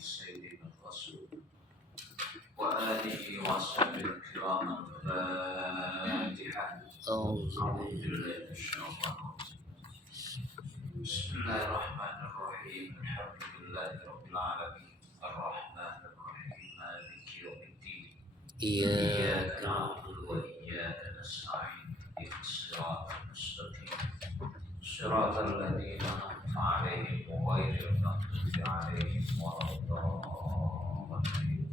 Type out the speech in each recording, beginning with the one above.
سيدنا الرسول وآله وصحبه الكرام الفاتحة. أعوذ بالله من الشيطان الرجيم. بسم الله الرحمن الرحيم. الحمد لله رب العالمين الرحمن الرحيم مالك يوم الدين إياك نعبد وإياك نستعين اهدنا الصراط المستقيم صراط الذين أنعمت عليهم غير المغضوب عليهم ولا الضالين.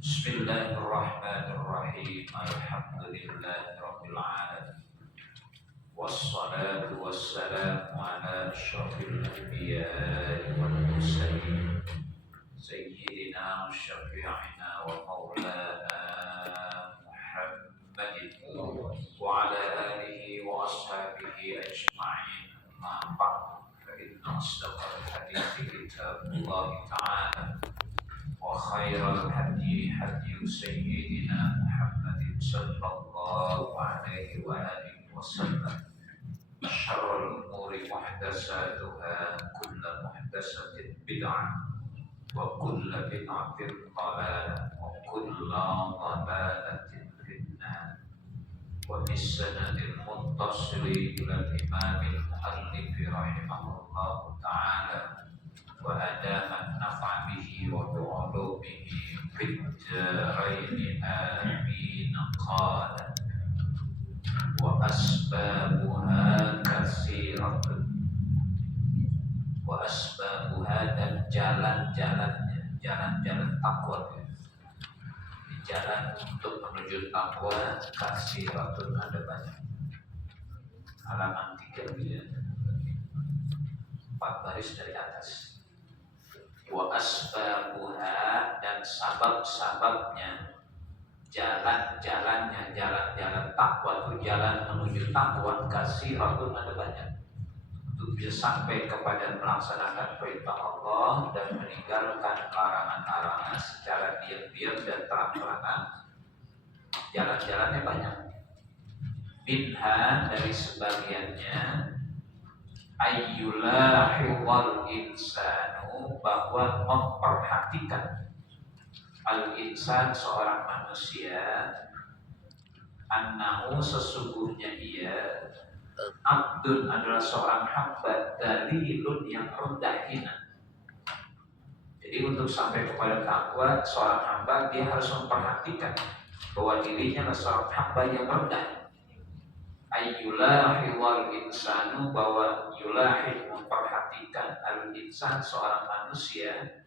بسم الله الرحمن الرحيم. الحمد لله رب العالمين والصلاة والسلام على أشرف الأنبياء والمرسلين سيدنا وشفيعنا ومولانا محمد وعلى آله وأصحابه أجمعين. أما بعد فإن أصدق الحديث كتاب الله تعالى وخير الهدي هدي سيدنا محمد صلى الله عليه وآله وسلم. شر الأمور محدثاتها كل محدثة بدعة وكل بدعة ضلالة وكل ضلالة في النار. وبالسند المتصل إلى الإمام المؤلف رحمه الله تعالى وأدام النفع به وبعلومه في الدارين آمين. قال وأسبابها كثيرة. Wasbabuha dan jalan-jalan takwa, jalan untuk menuju takwa kasiratun ada banyak. Halaman 3 4 baris dari atas. Wa asbabuha dan sabab-sababnya, jalan-jalannya, jalan-jalan takwa itu jalan menuju takwa kasiratun ada banyak. Untuk bisa sampai kepada melaksanakan perintah Allah dan meninggalkan larangan-larangan secara diam-diam dan terang-terangan, jalan-jalannya banyak. Minha dari sebagiannya ayyulahil insanu, bahwa memperhatikan al-insan seorang manusia, annahu sesungguhnya ia, abdun adalah seorang hamba, dalilun yang rendah hina. Jadi untuk sampai kepada takwa seorang hamba, dia harus memperhatikan bahwa dirinya adalah seorang hamba yang rendah. Ayyulahil insanu, bahwa yulahil memperhatikan al-insan seorang manusia,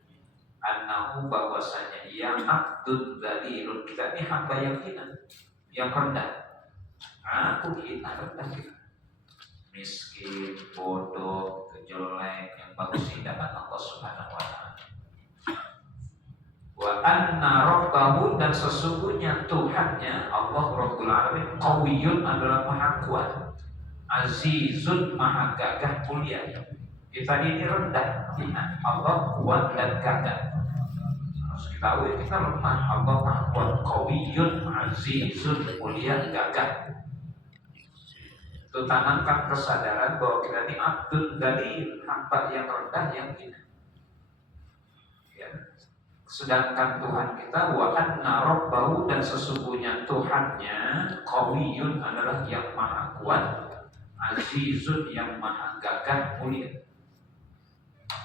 annahu bahwasanya ia abdun dalilun, kita ini hamba yang hina, yang rendah. Aku hina, rendah hina, miskin, bodoh, jelek, yang bagus di hadapan Allah Subhanahu wa ta'ala. Wa anna rabbahu, dan sesungguhnya Tuhannya Allah Rabbul Alamin, qawiyyun adalah maha kuat, azizun maha gagah mulia. Kita ini rendah, Allah kuat dan gagah. Harus kita tahu kita lemah, Allah maha kuat, qawiyyun, azizun, mulia, gagah. Itu tanamkan kesadaran bahwa kita ini abdul dalil, hamba yang rendah, yang hina. Ya. Sedangkan Tuhan kita wa anna rabbahu, dan sesungguhnya Tuhannya qawiyyun adalah yang maha kuat, azizun yang maha gagah mulia.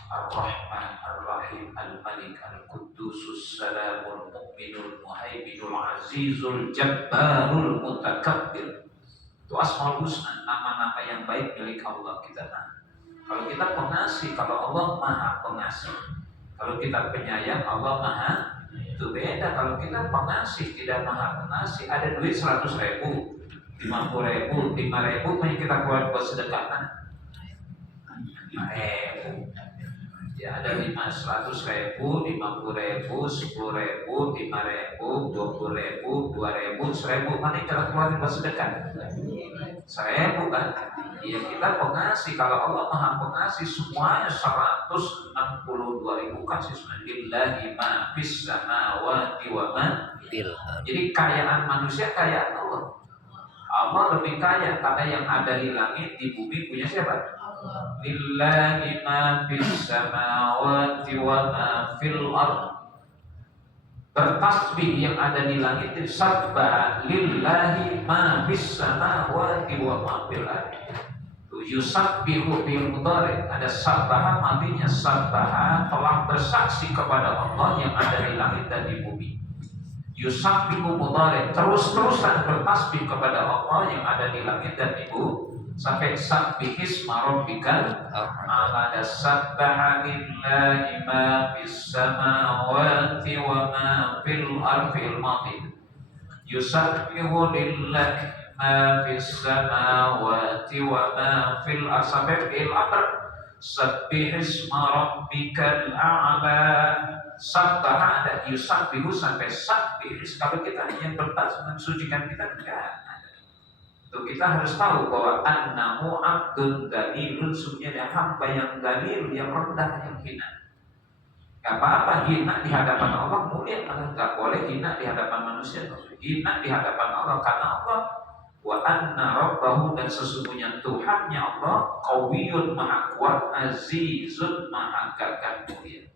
Ar-Rahman Ar-Rahim Al-Malik Al-Quddusus Salamul Mu'minul Muhaiminul Azizul Jabbarul Mutakabbir. Itu Asmaul Husna, nama-nama yang baik milik Allah kita. Kalau kita pengasih, kalau Allah maha pengasih. Kalau kita penyayang, Allah maha, itu beda. Kalau kita pengasih, tidak maha pengasih. Ada duit 100.000, 50.000, 5.000, mari kita keluar buat sedekah. 5.000. Ya ada 100.000, 50.000, 10.000, 5.000, 20.000, 2.000, 1.000, mari kita keluar buat sedekah. 1.000 kan? Ya kita pengasih. Kalau Allah maha pengasih, semuanya 162.000 kasih. Lillahi ma fis samawati wa ma fil ardh. Jadi kekayaan manusia kekayaan Allah. Allah lebih kaya karena yang ada di langit, di bumi punya siapa? Lillahi ma fis samawati wa ma fil ardh. Bertasbih yang ada di langit itu sabbaha lillahi ma fis samawati wa ma fil ardh. Yusabbihu bil mudhari, ada sabbaha matinya sabbaha, telah bersaksi kepada Allah yang ada di langit dan di bumi. Yusabbihu mudhari, terus-terusan bertasbih kepada Allah yang ada di langit dan di bumi, sampai sabbihisma rabbikal a'la. Ada sabbaha lillahi ma fis samawati wa ma fil ardhil mati. Yusabbihu lillahi ma fis samawati wa ma fil ardh, sampai fil amr sabbihisma rabbikal a'la. Sabbaha ada yusabbihu sampai sabbihis. Kalau kita yang bertasbih mensucikan kita enggak. Itu kita harus tahu bahwa annahu abdun dalilun, sungguhnya hamba yang dalil, yang rendah, yang hina. Gak apa-apa hina di hadapan Allah, mulia Allah. Gak boleh hina di hadapan manusia. Hina di hadapan Allah karena Allah wa anna rabbahu, dan sesungguhnya Tuhannya Allah qawiyyun, maha kuat, azizun, maha gagah mulia.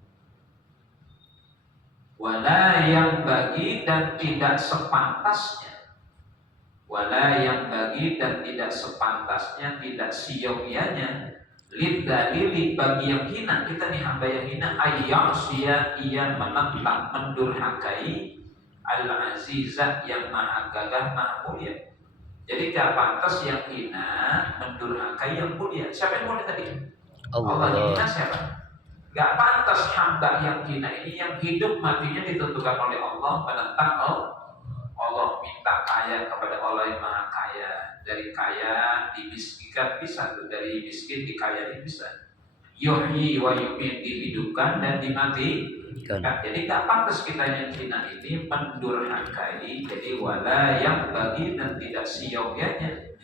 Wala yang bagi, dan tidak sepantasnya, wala yang bagi, dan tidak sepantasnya, tidak siogianya, lid dalili, bagi yang hina, kita nih hamba yang hina, ayyam sia, ia menentang, mendurhakai al-azizah, yang maha gagah, maha mulia. Jadi gak pantas yang hina mendurhakai yang mulia. Siapa yang mulia tadi? Allah. Yang hina siapa? Gak pantas hamba yang hina ini, yang hidup matinya ditentukan oleh Allah, menentang Allah, minta kaya kepada Allah yang maha kaya. Dari kaya dimiskinkan bisa tuh, dari miskin dikayai bisa. Yuhyi wa yumiit, dihidupkan dan dimati. Nah, jadi gak pantas kita yang hina ini mendurhakai. Jadi wala yang bagi, dan tidak siogianya,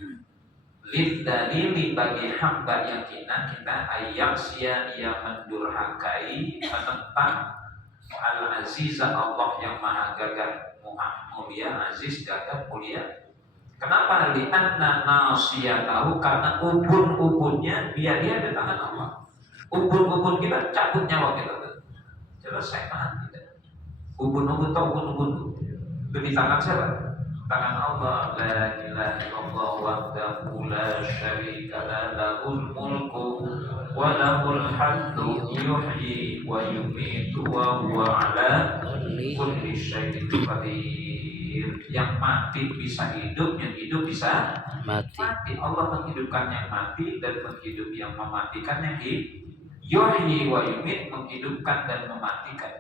lid dalili, bagi hamba yang hina kita, ayam sia, yang mendurhakai, menentang al-azizah, Allah yang maha gagah mulia, aziz, gagah mulia. Kenapa? Lianna nasiyatahu, karena ubun-ubunnya biar dia di tangan Allah. Ubun-ubun kita cabut nyawa kita, selesai mati. Ubun-ubun atau ubun-ubun itu di tangan siapa? Tangan Allah. La ilaha illallah wahdahu la syarika lah, lahul mulku wa lahul hamdu, yuhyi wa yumiitu wa huwa ala kulli syai'in qadir. Yang mati bisa hidup, yang hidup bisa mati. Allah menghidupkan yang mati dan menghidup yang mematikan yang hidup. Yuhyi wa yumiit, menghidupkan dan mematikan.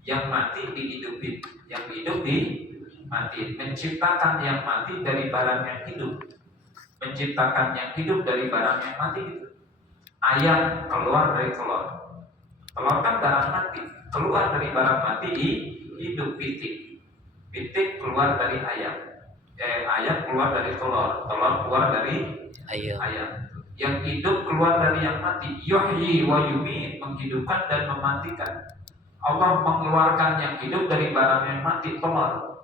Yang mati dihidupin, yang hidup dimati. Menciptakan yang mati dari barang yang hidup, menciptakan yang hidup dari barang yang mati gitu. Ayam keluar dari telur, telur kan barang mati, keluar dari barang mati hidup. Pitik keluar dari ayam, ayam keluar dari telur, telur keluar dari ayam. Yang hidup keluar dari yang mati. Yuhyi wa yumiit, menghidupkan dan mematikan. Allah mengeluarkan yang hidup dari barang yang mati, telur.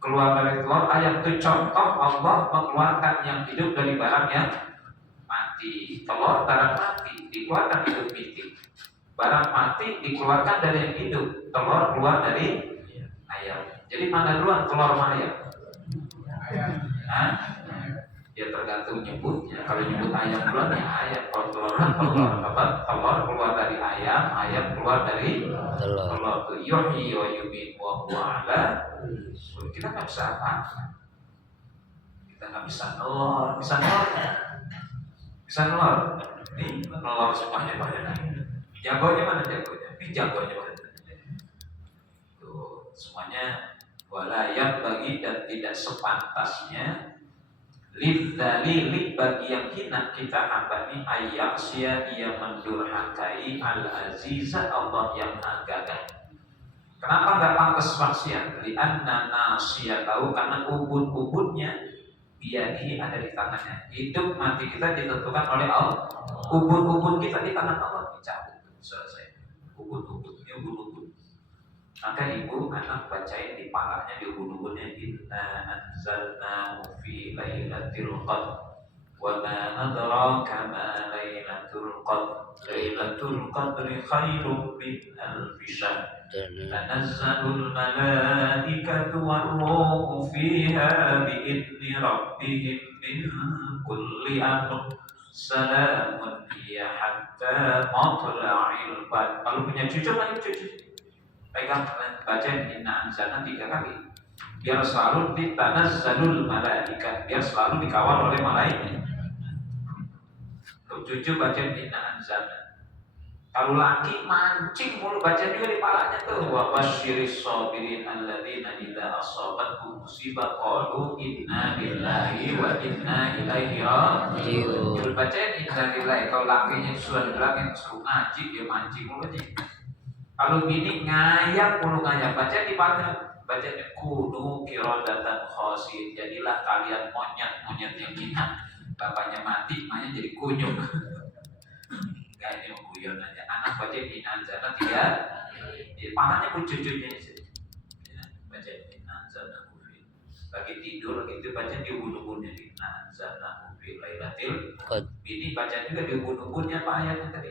Keluar dari telur ayam, itu contoh Allah mengeluarkan yang hidup dari barang yang mati. Telur barang mati, dikeluarkan hidup pitik. Barang mati dikeluarkan dari yang hidup, telur keluar dari ayam. Jadi mana duluan, telur sama ayam? Ayam. Ya tergantung nyebutnya. Kalau nyebut ayam duluan ya ayam, kalau telur keluar dari ayam, ayam keluar dari telur. Tuh yuhyi wa yumiit wa huwa ala. Kita nggak bisa apa? Kita nggak bisa nelor, bisa nelor ya? Bisa nelor. Nih nelor semuanya banyak. Jagonya mana jagonya? Ini jagonya mana? Tuh semuanya wala yang bagi, dan tidak sepantasnya, lidzalili, bagi yang hina kita hamba ini, ayam sia, ia mendurhakai al-azizah, Allah yang gagah. Kenapa nggak pantas maksiat? Lianna nasiyatahu, karena ubun-ubunnya biadihi, ada di tangannya. Hidup mati kita ditentukan oleh Allah. Ubun-ubun kita di tangan Allah, dicabut, selesai. Ubun-ubunnya ubun-ubun. Maka ibu anak bacain di palanya, di ubun-ubunnya, inna anzalnahu fi lailatul qadr Wa ma adraka ma lailatul qadr. Lailatul qadri khairum min alfi syahr. Tanazzalul malaikatu war-ruhu fiha bi'izni rabbihim min kulli amr. Salamun hiya hatta matla'il badr. Kalau punya cucu, ayo cucu. Pegang, baca inna anzalna 3 kali. Biar selalu ditanazzalul malaika, biar selalu dikawal oleh malaikat. Untuk cucu baca inna anzalna. Kalau laki mancing mulu baca juga di palanya tuh. Wa basyiris sabirin alladzina idza asabatuhum musibah qalu inna lillahi wa inna ilaihi raji'un. Bacain inna lillahi. Kalau lakinya sudah bilangin suruh ngaji, dia mancing mulu aja. Kalau bini ngayap mulu ngayap, baca di palanya. Baca kudu kirodatan khosin. Jadilah kalian monyet yang hina. Bapaknya mati, makanya jadi kunyuk. Enggak, ini guyon aja. Anak baca inna anzalna 3. Di palanya pun cucunya sih. Baca inna anzalna fi. Lagi tidur, lagi itu baca di ubun-ubunnya inna anzalna fi lailatul qadr. Bini baca juga di ubun-ubunnya apa ayatnya tadi?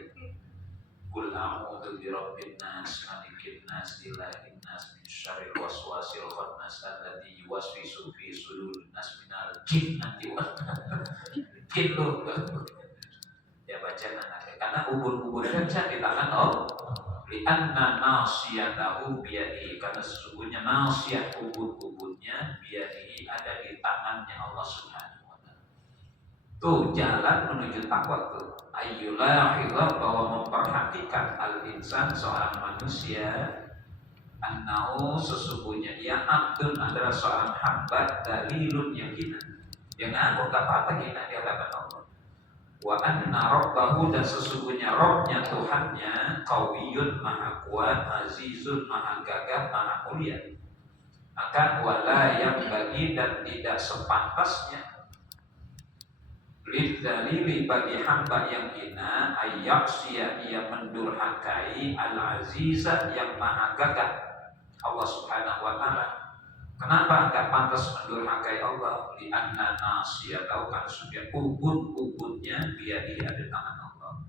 Qul a'udzu birabbin nas, malikin nas, ilahin nas, min syarril waswasil khannas alladzi yuwaswisu fi sudurin nas minal jinnati wan nas. Gitu. Ya baca anaknya, karena ubun-ubun kan di tangan Allah. Lianna nasiyatahu biyadihi, karena sesungguhnya nasiyah ubun-ubunnya biyadihi ada di tangannya Allah Subhanahu wa taala. Tuh jalan menuju takwa tuh. Ayyulahillah, bahwa memperhatikan al-insan seorang manusia, annahu sesungguhnya ia abdun adalah seorang hamba dalilun yakinan. Yang ngaku gak apa-apa hina di hadapan Allah. Wa anna rabbahu, dan sesungguhnya Rabbnya Tuhannya qawiyun maha kuat, azizun maha gagah, maha mulia. Maka wala yang bagi, dan tidak sepantasnya lidalili bagi hamba yang hina ayyaksia ia mendurhakai al-azizah yang maha gagah Allah Subhanahu wa ta'ala. Kenapa enggak pantas mendurhakai Allah? Li'anna nasiyatahu, kan sudah ubun-ubunnya biadi ada di tangan Allah.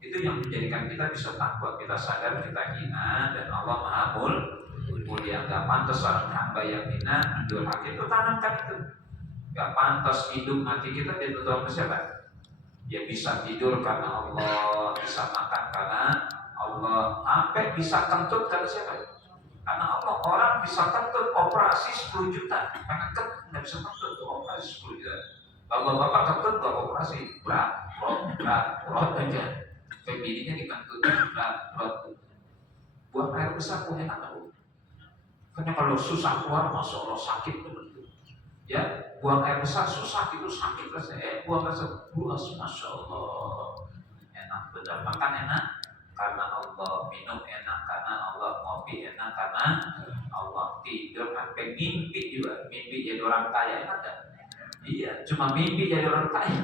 Itu yang menjadikan kita bisa takwa, kita sadar kita hina dan Allah maha mulia. Enggak pantas seorang hamba yang hina mendurhakai, itu tanamkan itu. Gak pantas hidup mati kita ditentukan oleh siapa? Ya bisa tidur karena Allah, bisa makan karena Allah, sampai bisa kentut karena siapa? Karena Allah. Orang bisa kentut operasi 10 juta, karena kentut nggak bisa kentut operasi 10 juta. Kalau bapak kentut gak operasi, berat aja. Pembininya dikentut, berat. Buang air besar pun enak loh. Karena kalau susah keluar, masya Allah sakit betul. Ya, buang air besar susah, itu sakit rasanya. Buang air besar, masya Allah, enak benar. Makan enak karena Allah, minum enak karena Allah, ngopi enak karena Allah, tidur sampai mimpi juga. Mimpi jadi orang kaya enak kan? Iya, cuma mimpi jadi orang kaya.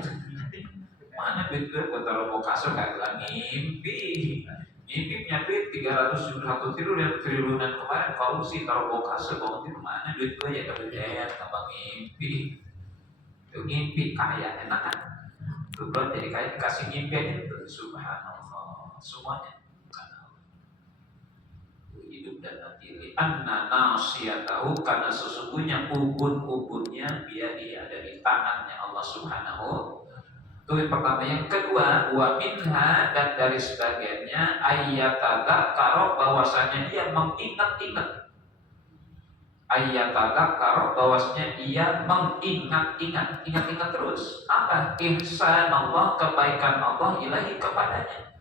Mana duit gue taruh mau kasur kayak bilang mimpi. Mimpi punya duit 371 triliunan kemarin, korupsi taruh bawa kasur, bawa tidur, mana duit gue ya kebetulan tambah mimpi. Itu mimpi kaya enak kan? Itu belum jadi kaya dikasih mimpi aja itu, subhanallah, semuanya karena hidup dan mati. Anna nasiyatahu, karena sesungguhnya ubun-ubunnya biadi ada di tangannya Allah Subhanahu. Itu yang pertama. Yang kedua, wa minha, dan dari sebagiannya ayyatadzakara, bahwasanya dia mengingat-ingat. Ayyatadzakara, bahwasanya dia mengingat-ingat, ingat-ingat terus. Apa? Ihsan Allah, kebaikan Allah ilahi kepadanya.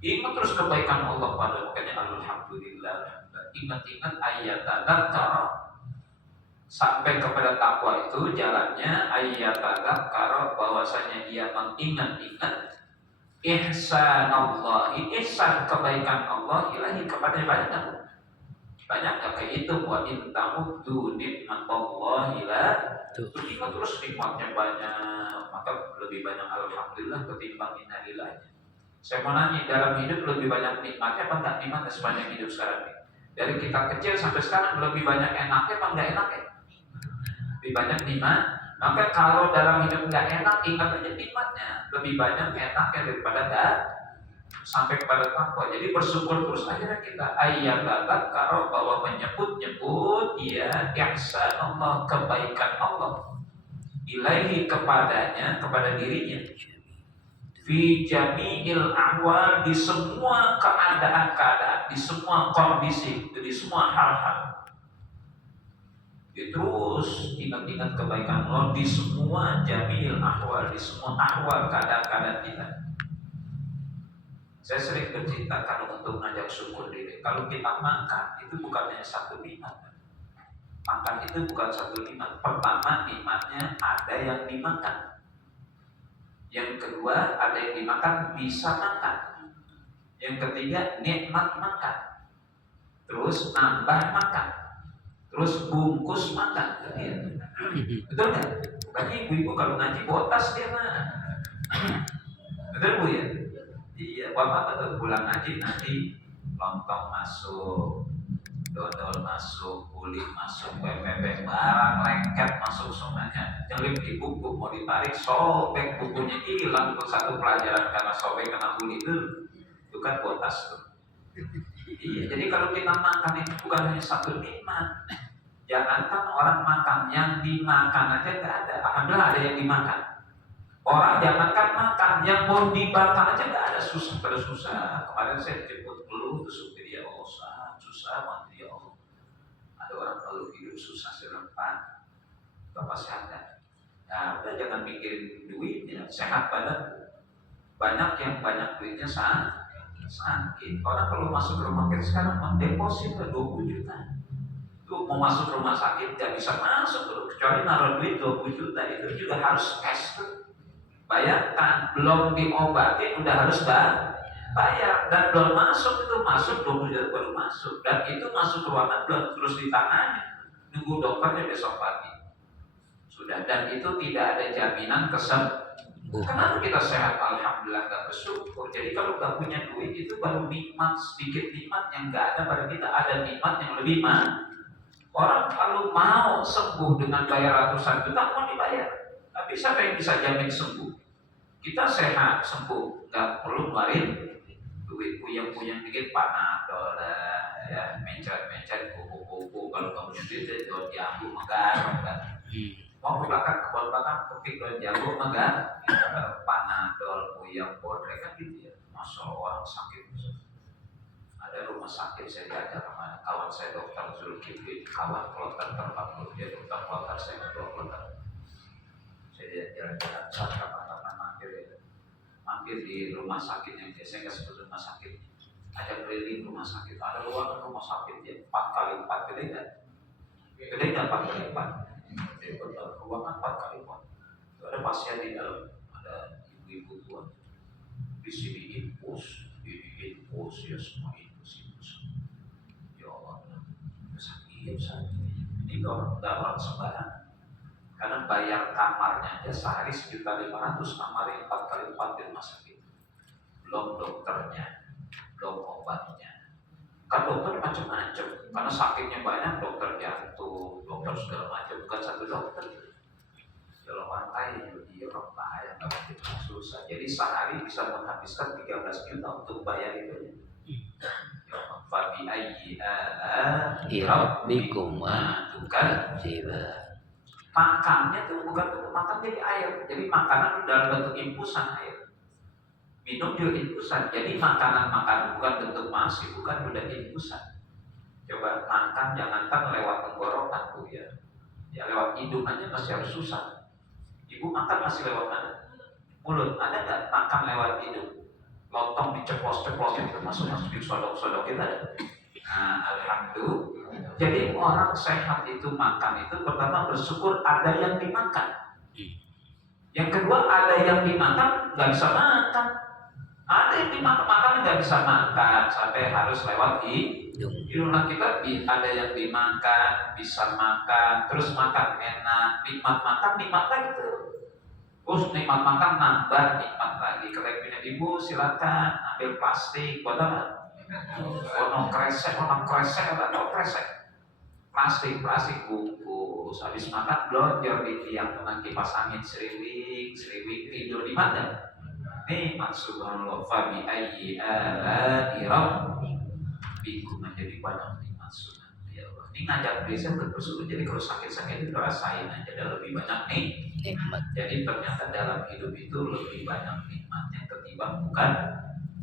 Ingat terus kebaikan Allah pada, makanya alhamdulillah. Ingat-ingat ayyatadzakara, sampai kepada takwa itu jalannya ayyatadzakara, bahwasanya dia mengingat-ingat ihsan Allah, ihsan kebaikan Allah ilahi kepada banyak kayak itu. Wa in ta'uddu nikmatallahi la tuhsuha, terus nikmatnya banyak, maka lebih banyak alhamdulillah ketimbang innalillahi. Saya mau nanya, dalam hidup lebih banyak nikmatnya apa enggak nikmatnya sepanjang hidup sekarang ini? Dari kita kecil sampai sekarang lebih banyak enaknya apa enggak enaknya? Lebih banyak nikmat, Maka kalau dalam hidup nggak enak, ingat aja nikmatnya. Lebih banyak enaknya daripada nggak sampai kepada takwa. Jadi bersyukur terus, akhirnya kita ayat kalau bahwa menyebut-nyebut ya ihsan Allah, kebaikan Allah ilaihi kepadanya, kepada dirinya, fi jami'il ahwal, di semua keadaan-keadaan, di semua kondisi, di semua hal-hal. Terus ingat-ingat kebaikan Allah di semua jami'il ahwal, di semua ahwal, keadaan-keadaan kita. Saya sering bercerita kalau untuk ngajak syukur diri. Kalau kita makan itu bukan hanya satu nikmat. Makan itu bukan satu nikmat. Pertama nikmatnya ada yang dimakan. Yang kedua ada yang dimakan bisa makan. Yang ketiga nikmat makan. Terus nambah makan. Terus bungkus makan. Betul nggak? Bagi ibu-ibu kalau ngaji botas dia mah. Betul Bu ya? Iya, bapak betul pulang ngaji nanti lontong masuk, dodol masuk, kulit masuk, pempek barang lengket masuk semuanya. Jelip di buku mau ditarik, sobek bukunya hilang tuh satu pelajaran karena sobek kena kulit itu kan botas tuh. Iya, jadi kalau kita makan itu bukan hanya satu nikmat. Jangankan orang makan, yang dimakan aja nggak ada. Alhamdulillah ada yang dimakan. Orang jangankan makan, yang mau dibakar aja nggak ada, susah pada susah. Kemarin saya dijemput dulu, terus dia susah banget ya Allah. Ada orang kalau hidup susah serempan, bapak sehat kan? Nah, udah jangan mikirin duitnya, sehat badan. Banyak yang banyak duitnya sakit. Orang kalau masuk rumah sakit sekarang deposit 20 juta. Tuh mau masuk rumah sakit nggak bisa masuk tuh, kecuali naruh duit 20 juta, itu juga harus cash tuh. Bayangkan belum diobati udah harus bayar, dan belum masuk 20 juta baru masuk, dan itu masuk ruangan belum terus ditangani, nunggu dokternya besok pagi sudah, dan itu tidak ada jaminan kesembuhan. Kenapa kita sehat? Alhamdulillah, gak bersyukur. Jadi kalau gak punya duit itu baru nikmat, sedikit nikmat yang gak ada pada kita. Ada nikmat yang lebih mahal. Orang kalau mau sembuh dengan bayar ratusan juta mau dibayar, tapi siapa yang bisa jamin sembuh? Kita sehat sembuh, nggak perlu ngeluarin duit, puyeng-puyeng dikit panadol ya, mencet kuku-kuku. Kalau nggak punya duit daun jambu megar, mau ke belakang kebun belakang kepik daun jambu megar, panadol, puyeng, bodrek kan gitu ya. Masya Allah, orang sakit. Ada rumah sakit saya diajak sama kawan saya dokter Zulkifli, kawan kloter terpapar, dia dokter kloter, saya ketua kloter. Saya jalan-jalan sama mampir di rumah sakit yang biasanya nggak sebut rumah sakit, ajak keliling rumah sakit. Ada ruangan rumah sakit ya 4x4, gede nggak? Gede nggak 4x4? Ruangan 4x4. Itu ada pasien di dalam, ada ibu-ibu tua. Di sini infus ya, semua infus. Ya Allah, sakit. Ini orang sembarang. Karena bayar kamarnya aja sehari 1.500.000, kamarnya 4x4 di rumah sakit. Belum dokternya, belum obatnya. Kan dokter macam-macam, karena sakitnya banyak, dokter jantung, dokter segala macam, bukan satu dokter. Kalau orang kaya di Eropa kaya, nggak susah. Jadi sehari bisa menghabiskan 13 juta untuk bayar itu. Fabi ayyi rabbikuma tukadziban. Makannya itu bukan untuk makan jadi air, jadi makanan dalam bentuk infusan air, minum juga infusan. Jadi makanan bukan bentuk masih, bukan udah infusan. Coba makan jangankan lewat tenggorokan Bu ya lewat hidung aja masih harus susah. Ibu makan masih lewat mana? Mulut. Ada nggak makan lewat hidung? Lontong diceplos-ceplosin itu masuk sodok kita. Nah, alhamdulillah. Jadi orang sehat itu makan itu pertama bersyukur ada yang dimakan. Yang kedua ada yang dimakan nggak bisa makan. Ada yang dimakan nggak bisa makan sampai harus lewat hidung. Kita ada yang dimakan bisa makan, terus makan enak, nikmat makan nikmat lagi tuh. Terus nikmat makan nambah nikmat lagi. Kalau punya ibu silakan ambil plastik buat apa? Ono kresek atau kresek plastik bungkus terus. Habis makan blonjor di tiang kena kipas angin seriwing tidur di mana? Nikmat subhanallah. Fabi ayyi ala'i rabbikum, menjadi banyak nikmat sunnah ya Allah. Ini ngajak desa bersyukur. Jadi kalau sakit-sakit itu rasain aja, ada lebih banyak nih nikmat. Jadi ternyata dalam hidup itu lebih banyak nikmatnya ketimbang bukan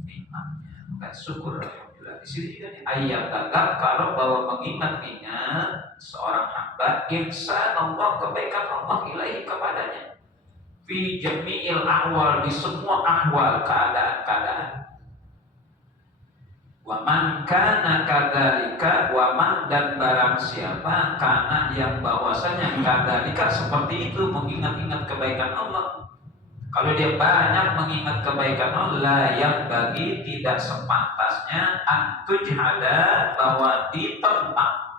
nikmatnya. Maka syukur alhamdulillah. Di sini juga ayat tagak kalau bahwa mengingat-ingat seorang hamba ihsan Allah, kebaikan Allah ilahi kepadanya fi jami'il ahwal, di semua ahwal, keadaan-keadaan. Wa man kana kadzalika, wa man, dan barang siapa kana yang bahwasanya kadzalika seperti itu, mengingat-ingat kebaikan Allah. Kalau dia banyak mengingat kebaikan Allah, yang bagi tidak sepantasnya antujhada, bahwa ditentang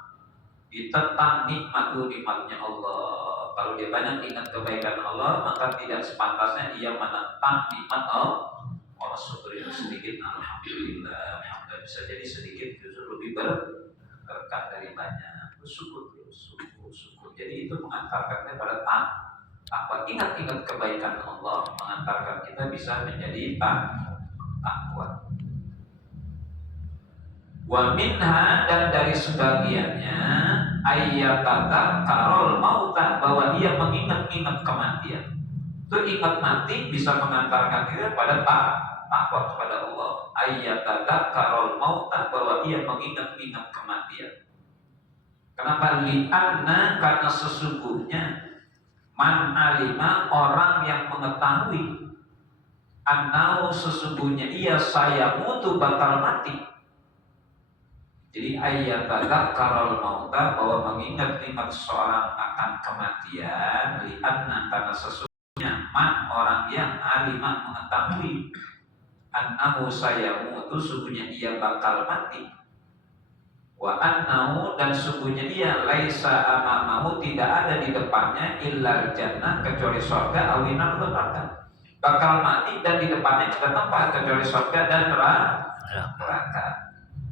nikmatnya Allah. Kalau dia banyak ingat kebaikan Allah, maka tidak sepantasnya ia menentang nikmat Allah. Allah syukurin sedikit, alhamdulillah. Alhamdulillah, bisa jadi sedikit justru lebih berkah dari banyak. Syukur. Jadi itu mengantarkan kepada takwa. Ingat-ingat kebaikan Allah mengantarkan kita bisa menjadi takwa. Wa minha, dan dari sebagiannya ayyatata karol mauta, bahwa ia mengingat-ingat kematian. Itu ingat mati bisa mengantarkan kita pada takwa kepada Allah. Ayyatata karol mauta, bahwa ia mengingat-ingat kematian. Kenapa? Li'anna, karena sesungguhnya man alima, orang yang mengetahui, annau, sesungguhnya ia saya mutu bakal mati. Jadi ayat karol mauta, bahwa mengingat-ingat seorang akan kematian. Li'anna, karena sesungguhnya man, orang yang alima, mengetahui, annahu sayamutu, sesungguhnya ia bakal mati. Wa annahu, dan sesungguhnya ia laisa amamahu, tidak ada di depannya illal jannah, kecuali surga, awinar neraka. Bakal mati dan di depannya tidak tempat kecuali surga dan neraka.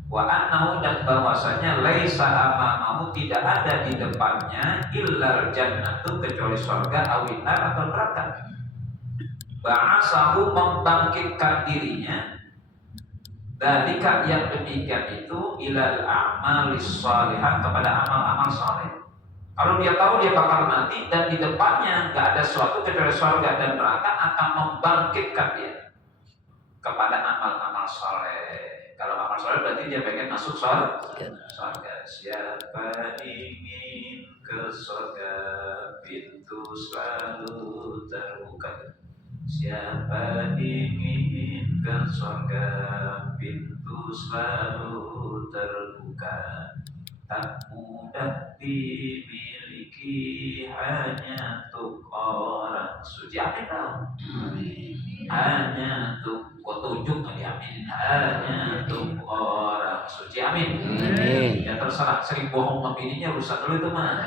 Wa annahu, dan bahwasanya laisa amamahu, tidak ada di depannya illal jannatu, kecuali surga, awinar atau neraka. Ba'asahu, membangkitkan dirinya, dalika, yang demikian itu, ilal a'malis shalihah, kepada amal-amal saleh. Kalau dia tahu dia bakal mati dan di depannya nggak ada sesuatu kecuali surga dan neraka, akan membangkitkan dia kepada amal-amal saleh. Kalau amal soleh berarti dia pengen masuk surga. Siapa ingin ke surga, pintu selalu terbuka. Siapa ingin ke surga, pintu selalu terbuka. Tak mudah dimiliki, hanya untuk orang suci. Amin. Hanya untuk petunjuk, amin. Hanya untuk orang suci, amin. Ya terserah, sering bohong membininya urusan dulu itu mah.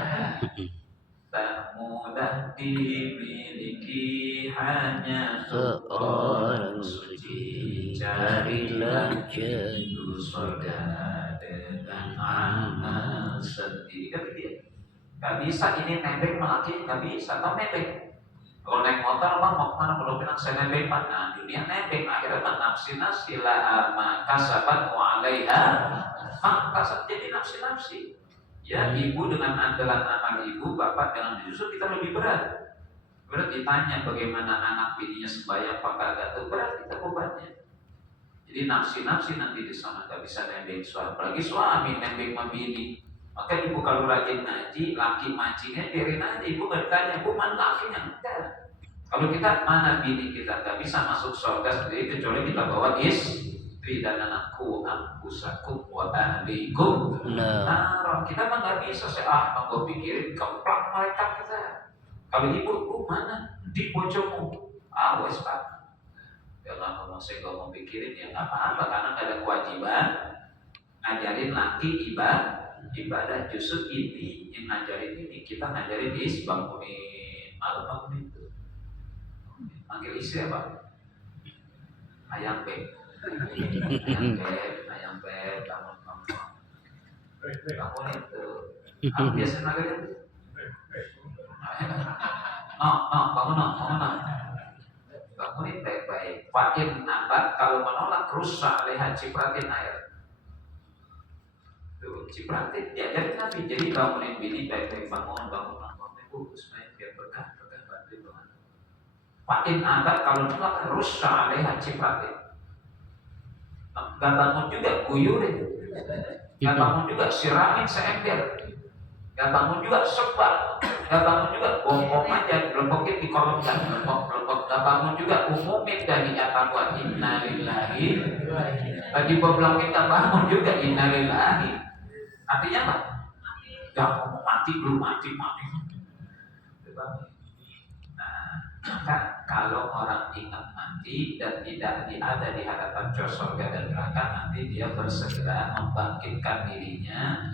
Tak mudah dimiliki, hanya untuk orang suci. Carilah pintu surga dengan amal sendiri. Kan dia gak bisa ini nebeng melaki, gak bisa, atau nebeng. Kalau naik motor bang mau kemana? Kalau bilang saya nebeng, nah dunia nebeng, akhirnya nafsi la maka sabat wa alaiha maka jadi nafsi. Ya, ibu dengan andalan amal ibu, bapak dengan justru kita lebih berat. Berat ditanya bagaimana anak bininya sembahyang apa kagak, tuh berat kita bebannya. Jadi nafsi nanti di sana gak bisa nebeng suami, apalagi suami nebeng membini. Maka ibu kalau rajin ngaji, laki mancingnya biarin aja, ibu gak ditanya, bu mana lakinya? Enggak. Kalau kita mana bini kita gak bisa masuk surga sendiri kecuali kita bawa istri dan anakku, anfusakum wa ahlikum. Nah, kita mah gak bisa gue pikirin keprak malaikat kita. Kalau ibu mana? Di pojokmu. Wes pak. Jangan ngomong saya gak mau pikirin, ya gak apa-apa, karena gak ada kewajiban ngajarin laki ibadah. Justru ini yang ngajarin ini, kita ngajarin bangunin malam, bangunin itu. Panggil istri apa? Ayam beb, bangun itu. Biasanya ngajarin Bangun bangunin baik-baik. Fa'in abat, kalau menolak rusak leha cipratin air. Tuh, cipratin diajarin Nabi. Jadi bangunin bini baik-baik, bangun supaya biar berkah bantu banget. Fa'in abat, kalau menolak rusak leha cipratin. Gak bangun juga guyurin, gak bangun juga siramin seember, gak bangun juga sebar, gak bangun juga bongkong aja, lepokin di kolom dan lepok, gak bangun juga umumin dari nyata buat innalillahi. Tadi bebloknya gak bangun juga innalillahi. Artinya apa? Gak ngomong mati belum mati. Maka kalau orang ingat mati dan tidak ada di hadapan surga dan neraka, nanti dia bersegera membangkitkan dirinya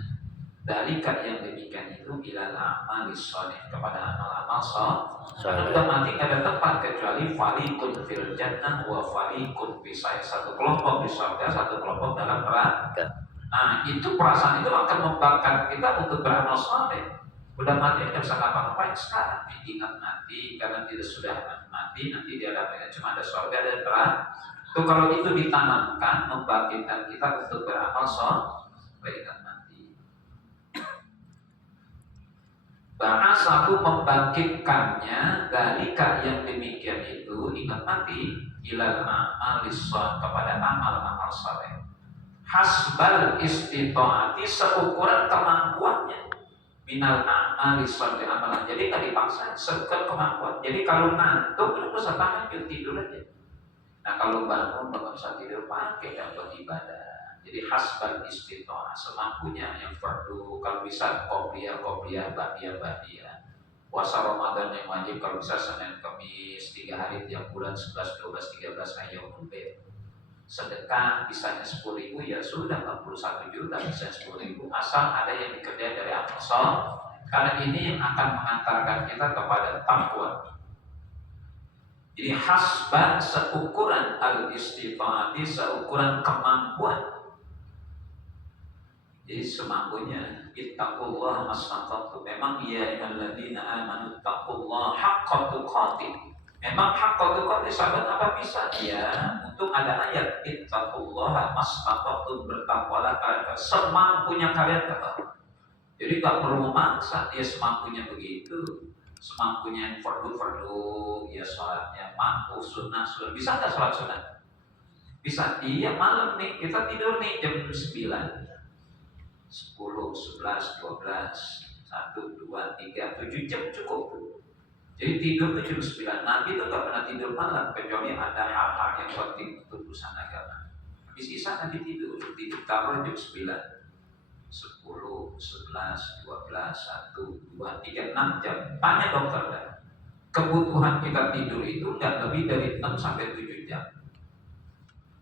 dari yang demikian itu ilal amal sholih, kepada amal-amal sholih. Karena sudah mati tidak ada tempat kecuali fariqun fil jannah wa fariqun fisai, satu kelompok di surga, satu kelompok dalam neraka. Nah, itu perasaan itu akan membangkitkan kita untuk beramal sholih. Udah mati nggak bisa ngapa-ngapain, sekarang ingat mati, karena tidak sudah mati nanti dia dapatnya cuma ada surga dan neraka. Itu kalau itu ditanamkan membangkitkan kita untuk beramal sholih, ingat mati. Ba'asahu membangkitkannya dari yang demikian itu ingat mati ilal amalis sholih, kepada amal-amal saleh. Hasbal istita'ati, seukuran kemampuannya. Minal amali sholih amalan, jadi nggak dipaksa, sesuai kemampuan. Jadi kalau ngantuk itu bisa tahajud, tidur aja. Nah kalau bangun nggak bisa tidur, pakai yang beribadah. Jadi hasbal istita'ah, semampunya. Yang perlu kalau bisa qobliyah ba'diyah. Puasa Ramadan yang wajib kalau bisa Senin Kamis 3 hari tiap bulan, 11, 12, 13 ayyamul bid. Sedekah bisanya 10.000, ya sudah 41 juta, bisa 10.000, asal ada yang dikerjain dari amal sholih, karena ini yang akan mengantarkan kita kepada takwa. Jadi hasban, seukuran al-istita'ati, seukuran kemampuan. Jadi semampunya, ittaqullah mastata'tum. Memang ya ayyuhalladzina amanu ittaqullaha haqqa tuqatih. Memang haqqa tuqatih, sahabat apa bisa? Ya, untuk ada ayat ittaqullaha mastata'tum, bertakwalah kalian semampunya kalian kata. Jadi tak perlu memaksa, dia semampunya begitu. Semampunya yang fardu, ya sholatnya mampu, sunnah. Bisa nggak sholat sunnah? Bisa. Iya, malam nih kita tidur nih jam 9, 10, 11, 12, 1, 2, 3, 7 jam cukup. Jadi tidur tuh jam 9. Nabi itu gak pernah tidur malam kecuali ada hal-hal yang penting untuk urusan agama. Habis isya Nabi tidur taruh jam 9, 10, 11, 12, 1, 2, 3, 6 jam. Tanya dokter dah. Kebutuhan kita tidur itu gak lebih dari 6 sampai 7 jam.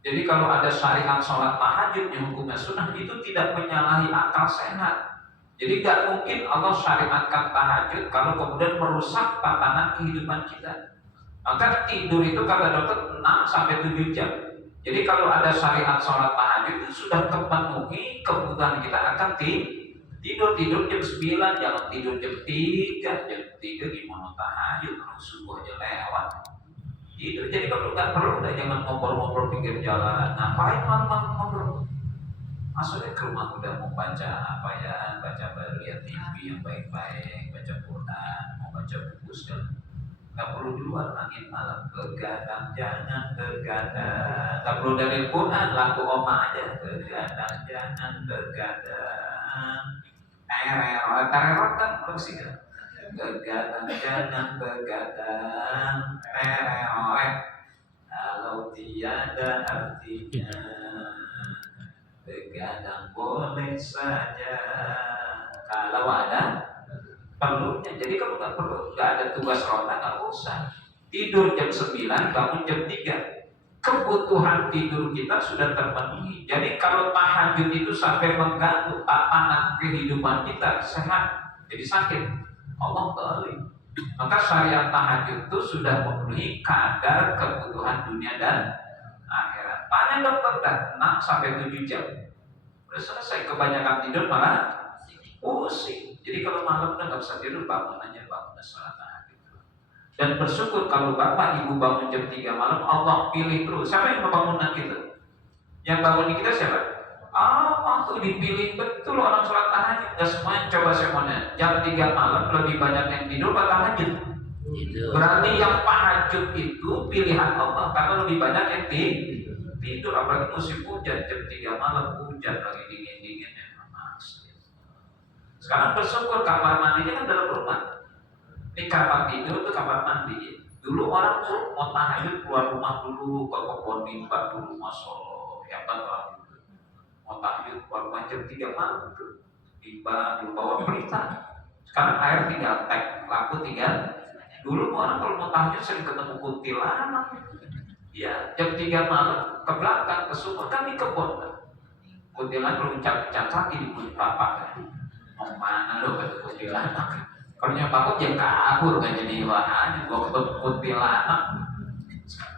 Jadi kalau ada syariat sholat tahajud yang hukumnya sunnah, itu tidak menyalahi akal sehat. Jadi gak mungkin Allah syariatkan tahajud kalau kemudian merusak tatanan kehidupan kita. Maka tidur itu kata dokter 6 sampai 7 jam. Jadi kalau ada syariat sholat tahajud itu sudah terpenuhi kebutuhan kita akan tidur jam 9, jangan tidur jam 3, jam 3 gimana tahajud, kalau subuh aja lewat. Gitu. Jadi kalau nggak perlu udah jangan ngobrol-ngobrol pinggir jalan. Ngapain malam-malam ngobrol? Maksudnya ke rumah udah mau baca apa ya? Baca lihat TV yang baik-baik, baca Quran, mau baca buku segala. Nggak perlu di luar angin malam. Begadang jangan begadang. Nggak perlu dari Quran, lagu oma aja. Begadang jangan begadang. Teror kan bersih. Begadang jangan begadang, kalau tiada artinya. Begadang boleh saja kalau ada perlunya. Jadi kalau nggak perlu, nggak ada tugas ronda, nggak usah. Tidur jam 9, bangun jam 3. Kebutuhan tidur kita sudah terpenuhi. Jadi kalau tahajud itu sampai mengganggu tatanan kehidupan kita, sehat jadi sakit, Allah balik. Maka syariat tahajud itu sudah memenuhi kadar kebutuhan dunia dan akhirat. Tanya dokter dah 6 sampai 7 jam. Udah selesai, kebanyakan tidur malah pusing. Jadi kalau malam udah nggak bisa tidur, bangun aja, bangun sholat tahajud. Dan bersyukur kalau bapak ibu bangun jam 3 malam, Allah pilih terus. Siapa yang membangun kita? Yang bangun kita siapa? Allah tuh dipilih betul orang sholat tahajud. Gak semuanya coba semuanya. Jam 3 malam lebih banyak yang tidur atau tahajud. Berarti yang tahajud itu pilihan Allah karena lebih banyak yang tidur. Apalagi musim hujan jam 3 malam hujan lagi dingin-dinginnya. Sekarang bersyukur kamar mandinya kan dalam rumah. Ini kamar tidur itu kamar mandi. Dulu orang tuh mau tahajud keluar rumah dulu ke kebun mimbar dulu, masya Allah. Hebat orang dulu. Mau tahajud keluar rumah jam 3 malam tuh. Mimbar dulu bawa berita. Sekarang air tinggal tek, lampu tinggal. Dulu orang kalau mau tahajud sering ketemu kuntilanak. Ya, jam 3 malam ke belakang ke sumur kan di kebun. Kuntilanak belum mencak kaki di kulit bapak. Mau mana lo kata kuntilanak? Kalau yang takut ya kabur kan jadi wahan. Gua ketemu kuntilanak.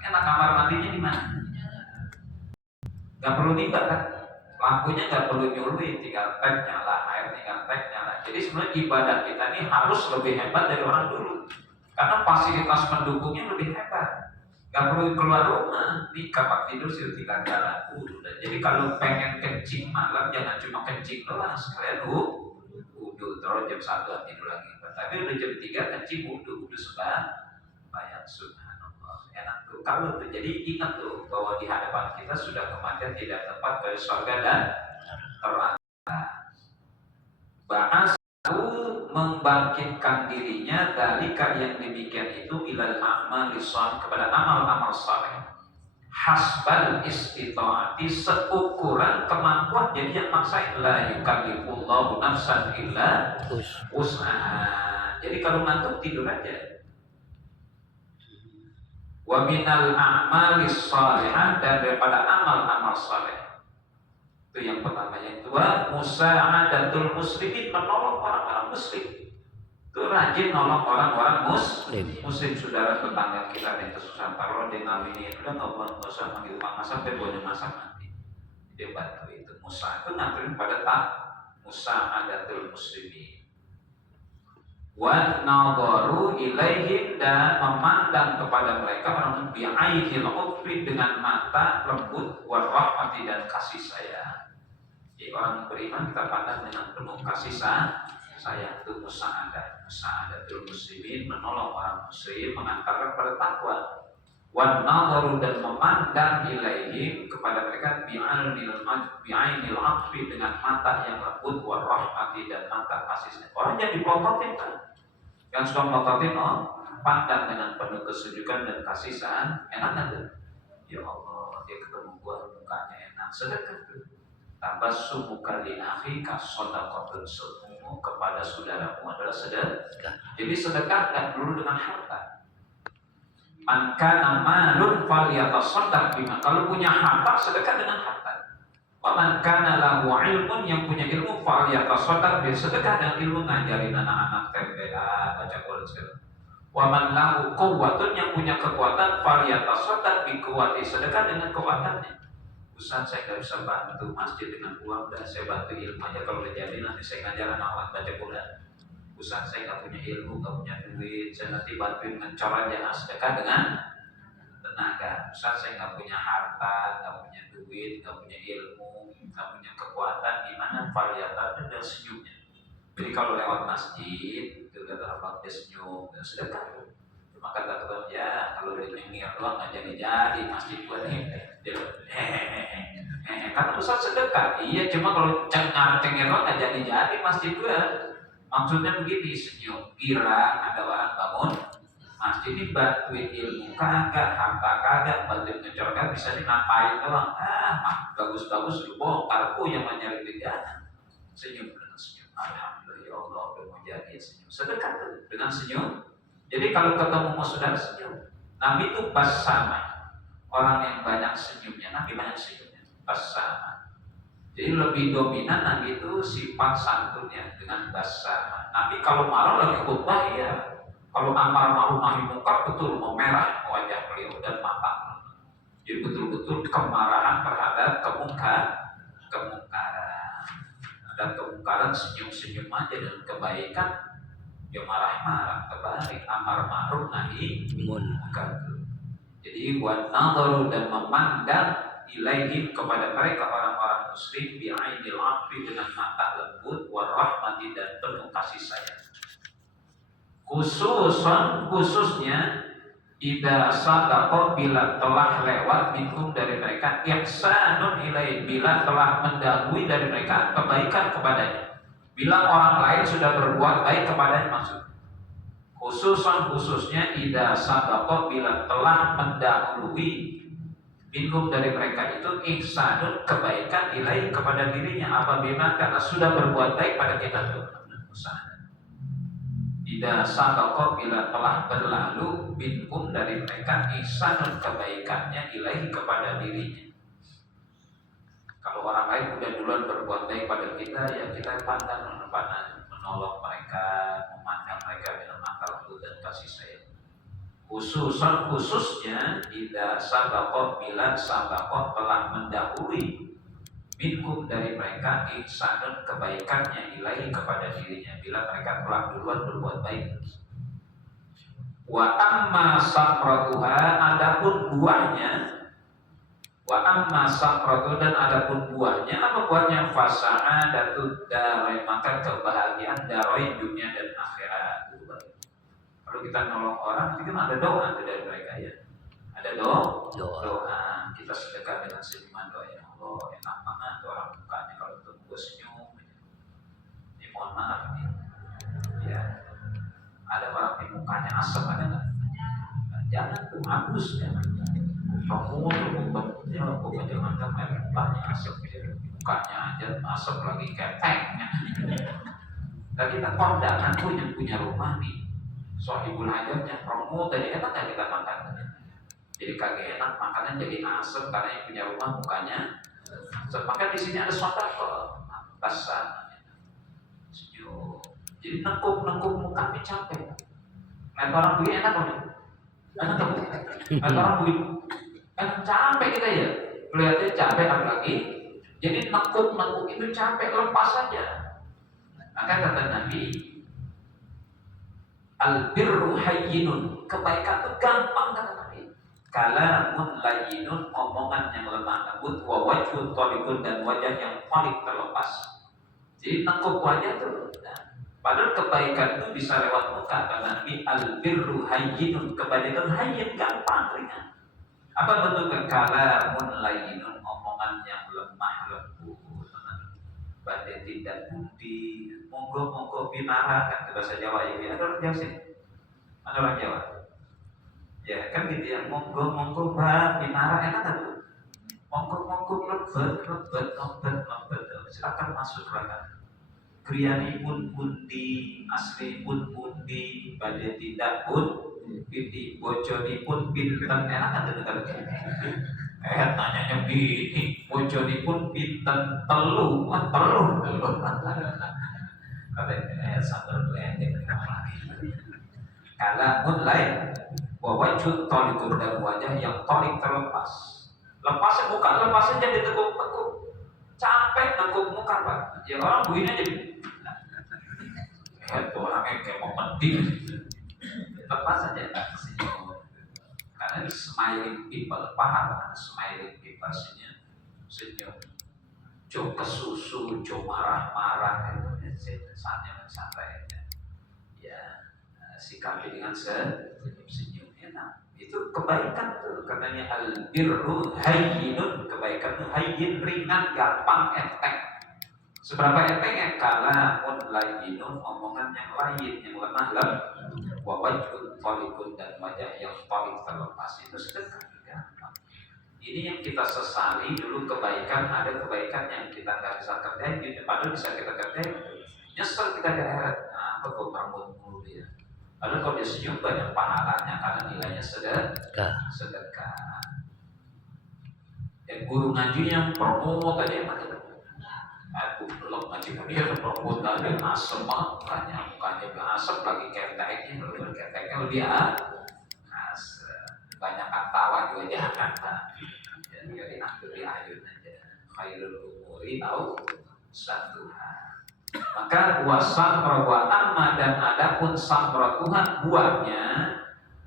Enak kamar mandinya di mana? Gak perlu nimba kan? Lampunya gak perlu nyului, tinggal tek nyala, air tinggal tek nyala. Jadi sebenarnya ibadah kita ini harus lebih hebat dari orang dulu. Karena fasilitas pendukungnya lebih hebat. Gak perlu keluar rumah, di kamar tidur sudah tinggal jalan. Jadi kalau pengen kencing malam jangan cuma kencing doang, sekalian wudhu terus jam 1 tidur lagi. Tapi udah jam 3 kencing wudhu bayang subhanallah. Enak tuh. Kalau tuh jadi ingat tuh bahwa di hadapan kita sudah kematian tidak tempat ke surga dan neraka. Bahas membangkitkan dirinya dari yang demikian itu ilal amal lisan kepada amal-amal saleh hasbal istitaati seukuran kemampuan. Jadi yang maksain la yukallifullahu nafsan illa usaha. Jadi kalau ngantuk tidur aja. Wa minal a'malis shalihan, dan daripada amal-amal saleh itu yang pertama. Yang kedua musa'adatul muslimin, menolong orang-orang muslim. Itu rajin nolong orang-orang muslim saudara tetangga kita yang kesusahan. Kalau dia ngawinin udah nggak usah panggil pak masak, dia boleh masak nanti dia bantu. Itu musa itu nganterin pada musa'adatul muslimin. Wa nadharu ilaihim, dan memandang kepada mereka orang bi'ainil utfi, dengan mata lembut, warahmati, dan kasih sayang. Jadi orang beriman kita pandang dengan penuh kasih sayang. Itu musa'adatul muslimin, menolong orang muslim, mengantarkan pada takwa. Wa nadharu, dan memandang ilaihim kepada mereka bi'ainil utfi, dengan mata yang lembut, warahmati, dan mata kasih sayang. Orang jadi pelototin kan? Yang suka melototin, pandang dengan penuh kesejukan dan kasih sayang. Enak kan tuh? Ya Allah, dia ketemu gua mukanya enak, sedekah tuh. Tabassumuka li akhika shadaqatun, senyummu kepada saudaramu adalah sedekah. Jadi sedekah enggak perlu dengan harta. Man kana malun falyatasaddaq bima. Kalau punya harta, sedekah dengan harta. Wa man kana lahu ilmun, yang punya ilmu, falyatasaddaq bi, sedekah dengan ilmu, ngajarin anak-anak TPA, baca Quran segala. Wa man lahu quwwatun, yang punya kekuatan, falyatasaddaq bi quwwati, sedekah dengan kekuatannya. Ustaz, saya nggak bisa bantu masjid dengan uang, dan saya bantu ilmu aja. Kalau udah jadi nanti saya ngajar anak baca Quran. Ustaz, saya nggak punya ilmu, nggak punya duit, saya nanti bantuin ngecor aja. Sedekah dengan tenaga. Ustaz, saya nggak punya harta, nggak punya duit, nggak punya ilmu, nggak punya kekuatan. Gimana? Variatan dan senyumnya. Jadi kalau lewat masjid, itu kata abang dia senyum, dan sedekah. Cuma kata teman, ya kalau dia nyengir doang nggak jadi masjid buat ini. Karena Ustaz sedekah. Iya, cuma kalau cengir doang nggak jadi masjid gua. Maksudnya begini, senyum, girang, ada orang bangun masjid ini, bantuin ilmu kagak, harta kagak, bantuin ngecor kagak, bisa dinapain doang. Bagus-bagus lu bongkar, yang mencari kerjaan. Senyum dengan senyum. Alhamdulillah ya Allah, udah mau jadi senyum. Sedekah dengan senyum. Jadi kalau ketemu sama saudara senyum. Nabi itu basama, orang yang banyak senyumnya. Nabi banyak senyumnya, basama. Jadi lebih dominan Nabi itu sifat santunnya dengan basama. Nabi kalau marah lagi khutbah, ya. Kalau amar ma'ruf nahi munkar, betul memerah wajah beliau dan mata. Jadi betul-betul kemarahan terhadap kemungkaran. Dan kemungkaran orang senyum-senyum aja dengan kebaikan, ya marah-marah kebalik, amar ma'ruf nahi munkar. Jadi buat nadharu dan memandang ilaihim kepada mereka orang-orang muslim bi'ainil afi dengan mata lembut warahmati dan penuh kasih sayang. Khususnya idza sadaqa bila telah lewat minkum dari mereka ihsanun ilaih bila telah mendahului dari mereka kebaikan kepadanya. Bila orang lain sudah berbuat baik kepadanya maksud. Khususnya idza sadaqa bila telah mendahului minkum dari mereka itu ihsanun kebaikan ilaih kepada dirinya apabila karena sudah berbuat baik pada kita tuh. Idza sadaqa bila telah berlalu minkum dari mereka ihsanun kebaikannya ilahi kepada dirinya. Kalau orang lain udah duluan berbuat baik pada kita, ya kita pandang menolong mereka, memandang mereka dengan mata lembut dan kasih sayang. Khususnya idza sadaqa bila sadaqa telah mendahului minkum dari mereka ihsanun kebaikannya ilahi kepada dirinya bila mereka telah duluan berbuat baik. Wa amma sakratuha adapun buahnya, wa amma sakratu dan adapun buahnya, apa buahnya? Fasa'adatud darain, maka kebahagiaan darain dunia dan akhirat. Kalau kita nolong orang, itu kan ada doa dari mereka ya. Ada doa. Kita sedekah dengan senyuman doa, ya Allah, enak banget orang mukanya kalau ketemu gue senyum. Ini mohon maaf nih. Ya. Ada orang yang mukanya asam ada nggak? Jangan tuh habis jangan. Kamu jangan sampai mukanya asam, mukanya aja asam lagi keteknya. Dan kita kondangan tuh yang punya rumah nih. Sohibul hajatnya promo tadi enak kan kita makan. Jadi kagak enak makanan jadi asam karena yang punya rumah mukanya. Maka di sini ada sedekah, pasang, senyum. Jadi nengkup muka ini capek. Lihat orang begini enak kan? Enak kan? Lihat orang begini, capek kita ya. Kelihatannya capek apalagi. Jadi nengkup itu capek, lepas saja. Maka kata Nabi, al-birru hayyinun, kebaikan itu gampang kata Nabi. Kalamun layyinun, omongan yang lemah lembut, wa wajhun thalikun dan wajah yang paling terlepas. Jadi nengkup wajah tuh. Padahal kebaikan itu bisa lewat muka. Kata Nabi, al-birru hayyinun, kebaikan hayyin gampang ringan. Apa bentuknya? Kalamun layyinun, omongan yang lemah lembut. Badai tidak budi, monggo binara kan bahasa Jawa ya. Ada orang Jawa sih? Ada orang Jawa? Ya kan gitu ya, monggo binara enak kan tuh? Monggo lebet, silakan masuk silakan. Kriyani pun pundi, asli pun pundi, badai tidak pun piti, bojoni pun pinten enak kan tuh kan? Tanyanya bini, bojoni pun pinten telu. Katanya sabar belendek karena pun lain wajud tolikun dan wajah yang tolik terlepas. Lepasnya muka, lepasnya jadi tekuk-tekuk. Capek tekuk muka pak. Ya orang begini aja. Itu orangnya kayak mau mending. Lepas saja tak senyum. Karena ini smiling people, paham kan? Smiling people senyum. Cuk kesusu, cuk marah-marah itu saatnya santai aja. Ya, sikapi dengan senyum enak. Itu kebaikan tuh katanya al-birru hayyinun, kebaikan itu hayyin ringan, gampang, enteng. Seberapa entengnya? Kalamun layyinun, omongan yang lain, yang lemah lembut, wa wajhun thalikun dan wajah yang paling terlepas itu sedekah gampang. Ini yang kita sesali dulu kebaikan, ada kebaikan yang kita nggak bisa kerjain, padahal bisa kita kerjain. Nyesel kita ke akhirat, apa kok rambut mulu dia? Padahal kalau dia senyum banyak pahalanya karena nilainya sedekah. Ya guru ngaji yang promo tadi yang macam aku belum ngaji dia promo tadi asem makanya mukanya asem lagi keteknya lebih asem. Banyak tawa juga jangan. Jadi akhiri ayun aja. Khairul umuri tahu satuha. Maka wasamra wa amma dan adapun samra Tuhan buahnya,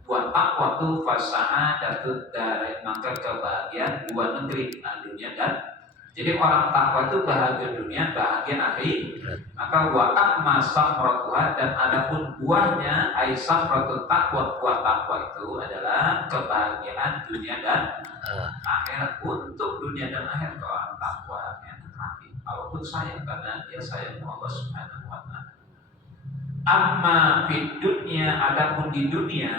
buah takwa itu fasa'adatud darain, maka kebahagiaan dua negeri, dunia dan jadi orang takwa itu bahagia dunia, bahagia akhirat. Maka wa amma samra Tuhan dan adapun buahnya ai samratut takwa, buah takwa itu adalah kebahagiaan dunia dan akhirat. Untuk dunia dan akhirat orang takwa walaupun sayang karena dia sayang Allah Subhanahu wa taala. Amma fid dunya, adapun di dunia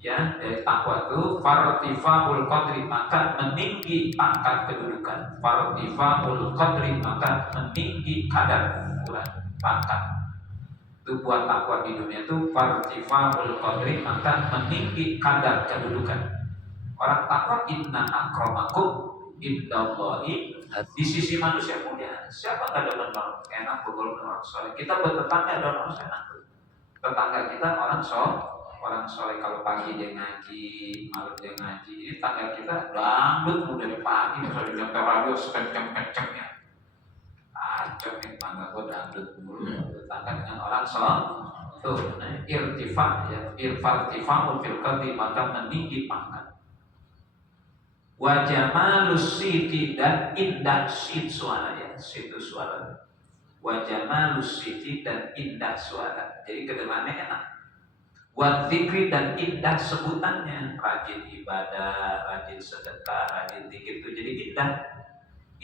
ya dari takwa itu fartifaul qadri, maka meninggi pangkat kedudukan. Fartifaul qadri, maka meninggi kadar pangkat. Itu buat takwa di dunia itu fartifaul qadri, maka meninggi kadar kedudukan. Orang takwa inna akramakum indallahi, di sisi manusia mulia. Siapa nggak dapat orang enak bergaul dengan orang soleh? Kita bertetangga dengan orang enak. Tetangga kita orang soleh. Kalau pagi dia ngaji, malam dia ngaji. Ini tetangga kita dangdut dari pagi, misalnya nyetel radio sekenceng-kencengnya. Acok nih tangga gue dangdut dulu. Tetangga dengan orang soleh. Tuh, irtifak ya, irtifakul fil qadri, maka meninggi pangkat. Wa jamalus siti, dan indah sit suara ya, situ suara. Wa jamalus siti, dan indah suara. Jadi kedengarannya enak. Wa dzikri, dan indah sebutannya, rajin ibadah, rajin sedekah, rajin zikir itu jadi indah.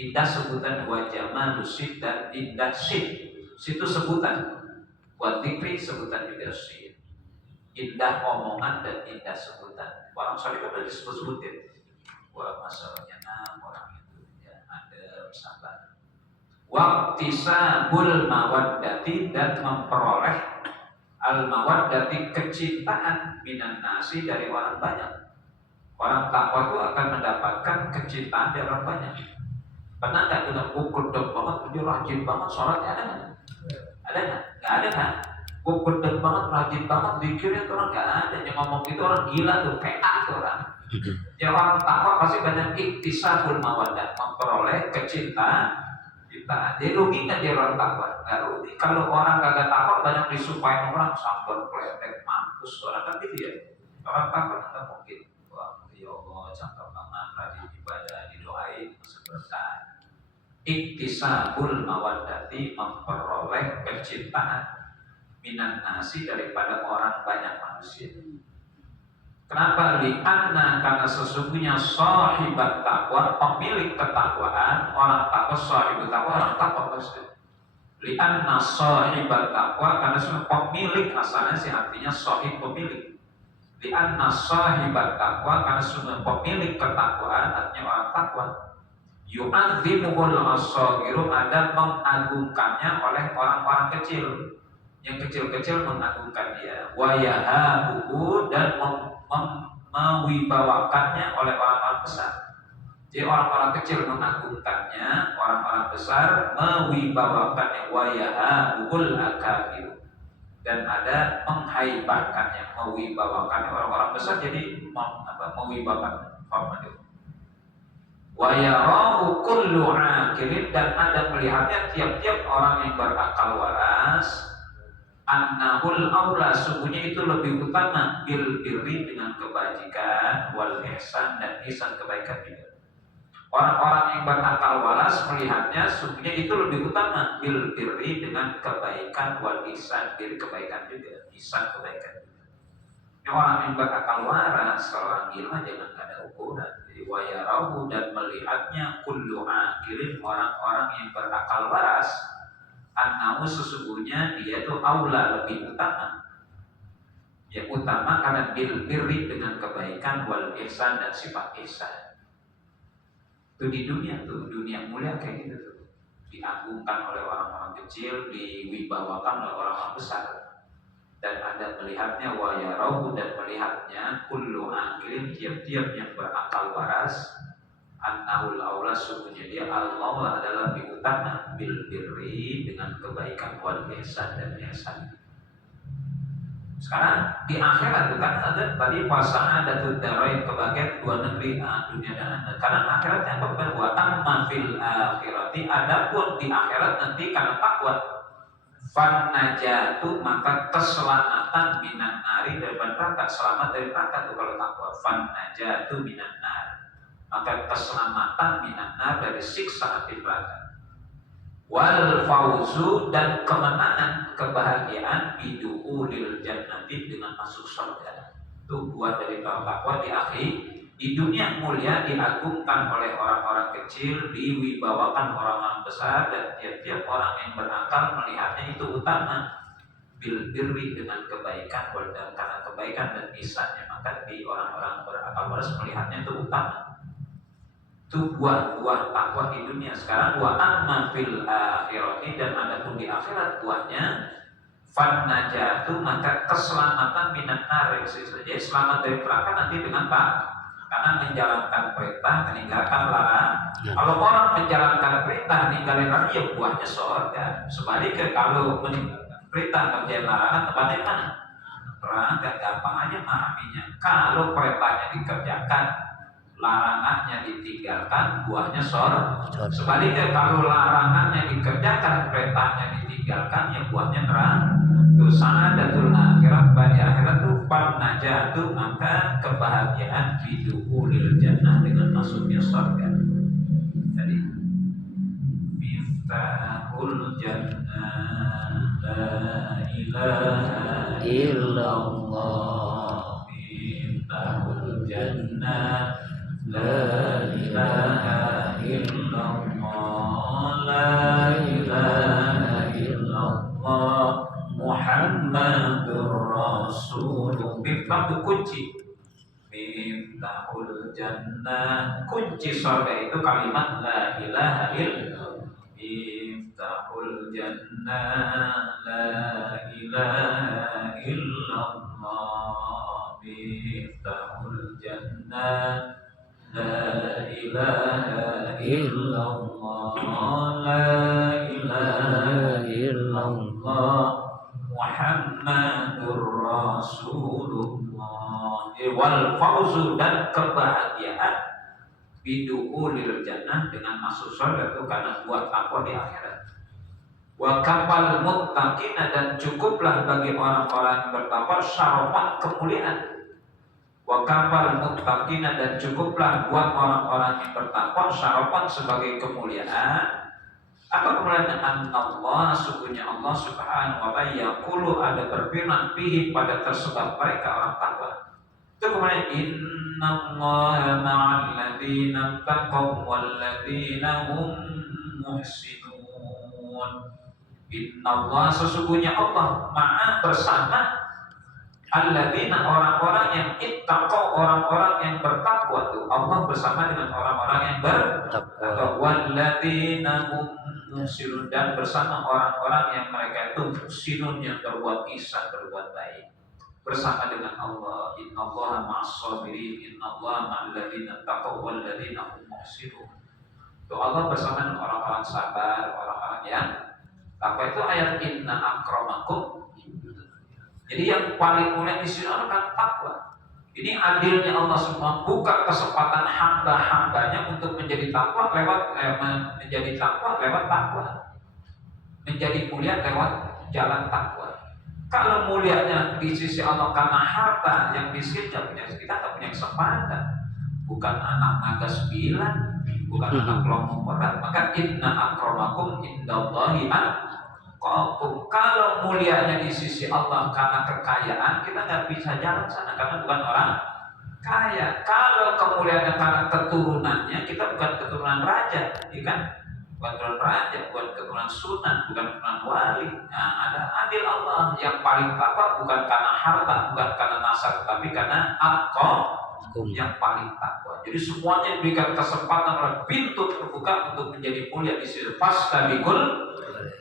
Indah sebutan. Wa jamalus sit, dan indah sit. Situ sebutan. Wa dzikri sebutan juga sit. Indah omongan dan indah sebutan. Orang soleh kan udah disebut-sebutin. Wah, masalahnya orang itu ya ada sabar. Waqtisabul mawaddati, dan memperoleh al mawaddati, kecintaan minan nasi, dari orang banyak. Orang takwa itu akan mendapatkan kecintaan dari orang banyak. Pernah nggak bilang gudeg banget, dia rajin banget sholatnya, ada nggak? Ada nggak? Nggak ada kan? Gudeg banget, rajin banget, zikirnya tuh orang nggak ada. Yang ngomong itu orang gila tuh, PA tuh orang. Ya orang takwa pasti banyak iktisabul mawaddah, memperoleh kecintaan kita. Dia rugi nggak dia orang takwa? Nggak rugi. Kalau orang kagak takwa banyak disumpahin orang, sambar, kletek, mampus, orang kan gitu ya. Orang takwa nggak mungkin. Wah, ya Allah, cakep banget, rajin ibadah, didoain, masuk berkah. Iktisabul mawaddati, memperoleh kecintaan minan nasi, daripada orang banyak manusia. Kenapa? Li'anna, karena sesungguhnya sahibat takwa, pemilik ketakwaan, orang takwa, sahibat takwa, orang takwa pasti. Li'anna sahibat takwa, karena sesungguhnya pemilik, asalnya sih artinya sahib pemilik. Li'anna sahibat takwa, karena sesungguhnya pemilik ketakwaan, artinya orang takwa. Yu'adzimuhul as-saghiru, ada mengagungkannya oleh orang-orang kecil. Yang kecil-kecil mengagungkan dia. Wa yahabuhu, dan mewibawakannya oleh orang-orang besar. Jadi orang-orang kecil mengagungkannya, orang-orang besar mewibawakannya. Wa yahabuhul akabir, dan ada menghaibatkannya, mewibawakannya orang-orang besar. Jadi mewibawakan hormat. Wa yarahu kullu aqilin, dan ada melihatnya tiap-tiap orang yang berakal waras. Annahul aula, sungguhnya itu lebih utama, bil birri, dengan kebajikan, wal ihsan, dan ihsan, kebaikan juga. Orang-orang yang berakal waras melihatnya sungguhnya itu lebih utama, bil birri, dengan kebaikan, wal ihsan, bil kebaikan juga, ihsan kebaikan juga. Ini orang yang berakal waras, kalau orang gila jangan ada ukuran. Jadi wa yarahu, dan melihatnya kullu aqilin, orang-orang yang berakal waras, annahu, sesungguhnya dia itu aula, lebih utama. Ya utama karena bil birri, dengan kebaikan, wal ihsan, dan sifat ihsan. Itu di dunia tuh, dunia mulia kayak gitu tuh. Diagungkan oleh orang-orang kecil, diwibawakan oleh orang-orang besar. Dan ada melihatnya wa yarahu, dan melihatnya kullu aqilin, tiap-tiap yang berakal waras, annahul aula, sungguhnya dia al-aula adalah lebih utama, bil birri, dengan kebaikan, wal ihsan, dan ihsan. Sekarang di akhirat itu kan ada tadi pasangan dan darain kebagian dua negeri dunia dan akhirat. Karena akhiratnya apa berbuat amma fil akhirati. Adapun di akhirat nanti karena takwa fan najatu maka keselamatan minan nari daripada neraka, selamat dari neraka itu kalau takwa. Fan najatu minan nari maka keselamatan minan nari dari siksa api neraka. Wal fauzu dan kemenangan kebahagiaan bidu'ulil jannati dengan masuk surga. Itu buat dari takwa di akhir di dunia mulia diagungkan oleh orang-orang kecil, diwibawakan orang-orang besar dan tiap-tiap orang yang berakal melihatnya itu utama. Bil birri dengan kebaikan dan karena kebaikan dan ihsannya maka di orang-orang berakal harus melihatnya itu utama. Itu buah takwa di dunia. Sekarang wa amma fil akhirati dan adapun di akhirat buahnya fan najatu maka keselamatan minan nar. Jadi selamat dari neraka nanti dengan taat karena menjalankan perintah meninggalkan larangan. Kalau orang menjalankan perintah meninggalkan larangan ya buahnya surga. Sebaliknya kalau meninggalkan perintah kerjain larangan tempatnya mana? Neraka. Gampang aja memahaminya. Kalau perintahnya dikerjakan larangannya ditinggalkan buahnya surga. Sebaliknya kalau larangannya dikerjakan perintahnya ditinggalkan ya buahnya neraka. Itu sa'adatul akhirat bagi akhirat itu najatu maka kebahagiaan bidukhulil jannah dengan masuknya surga. Jadi miftahul jannah la ilaha illallah miftahul jannah la ilaha illallah la ilaha illallah Muhammadur Rasulullah. Miftah itu kunci. Miftahul jannah kunci surga itu kalimat la ilaha illallah. Miftahul jannah la ilaha illallah. Miftahul jannah la ilaha illallah la ilaha illallah Muhammadur Rasulullah. Wal fauzu dan kebahagiaan bidukhulil jannah dengan masuk surga itu karena buat takwa di akhirat. Wa kapal muttaqina dan cukuplah bagi orang-orang yang bertakwa syarafan kemuliaan. Wa kapal muttaqina dan cukuplah buat orang-orang yang bertakwa syarafan sebagai kemuliaan. Apa kemuliaan Allah? Sungguhnya Allah Subhanahu wa ta'ala yaqulu ada berfirman fihi pada tersebut mereka orang takwa. Itu kemudian innallaha ma'al ladzina taqaw wal ladzina hum muhsinun. Innallaha sesungguhnya Allah ma'a bersama alladzina orang-orang yang ittaqaw orang-orang yang bertakwa itu Allah bersama dengan orang-orang yang bertakwa wal ladzina hum muhsinun dan bersama orang-orang yang mereka itu muhsinun yang berbuat ihsan berbuat baik bersama dengan Allah. Innallaha ma'as-sabirin innallaha ma'al ladzina taqaw wal ladzina hum muhsinun. Itu Allah bersama dengan orang-orang sabar, orang-orang yang takwa. Itu ayat inna akramakum. Jadi yang paling mulia di sini adalah takwa. Ini adilnya Allah semua buka kesempatan hamba-hambanya untuk menjadi takwa lewat menjadi takwa lewat takwa. Menjadi mulia lewat jalan takwa. Kalau mulianya di sisi Allah karena harta yang miskin kita tak punya kesempatan. Bukan anak naga 9, bukan anak kelompok berat. Maka inna akramakum indallahi atqakum. Kalau mulianya di sisi Allah karena kekayaan, kita nggak bisa jalan sana karena bukan orang kaya. Kalau kemuliaannya karena keturunannya, kita bukan keturunan raja, ya kan? Bukan keturunan raja, bukan keturunan sunan, bukan keturunan wali. Nah, ada adil Allah yang paling takwa bukan karena harta, bukan karena nasab, tapi karena atqakum yang paling takwa. Jadi semuanya diberikan kesempatan oleh pintu terbuka untuk menjadi mulia di sisi fastabikul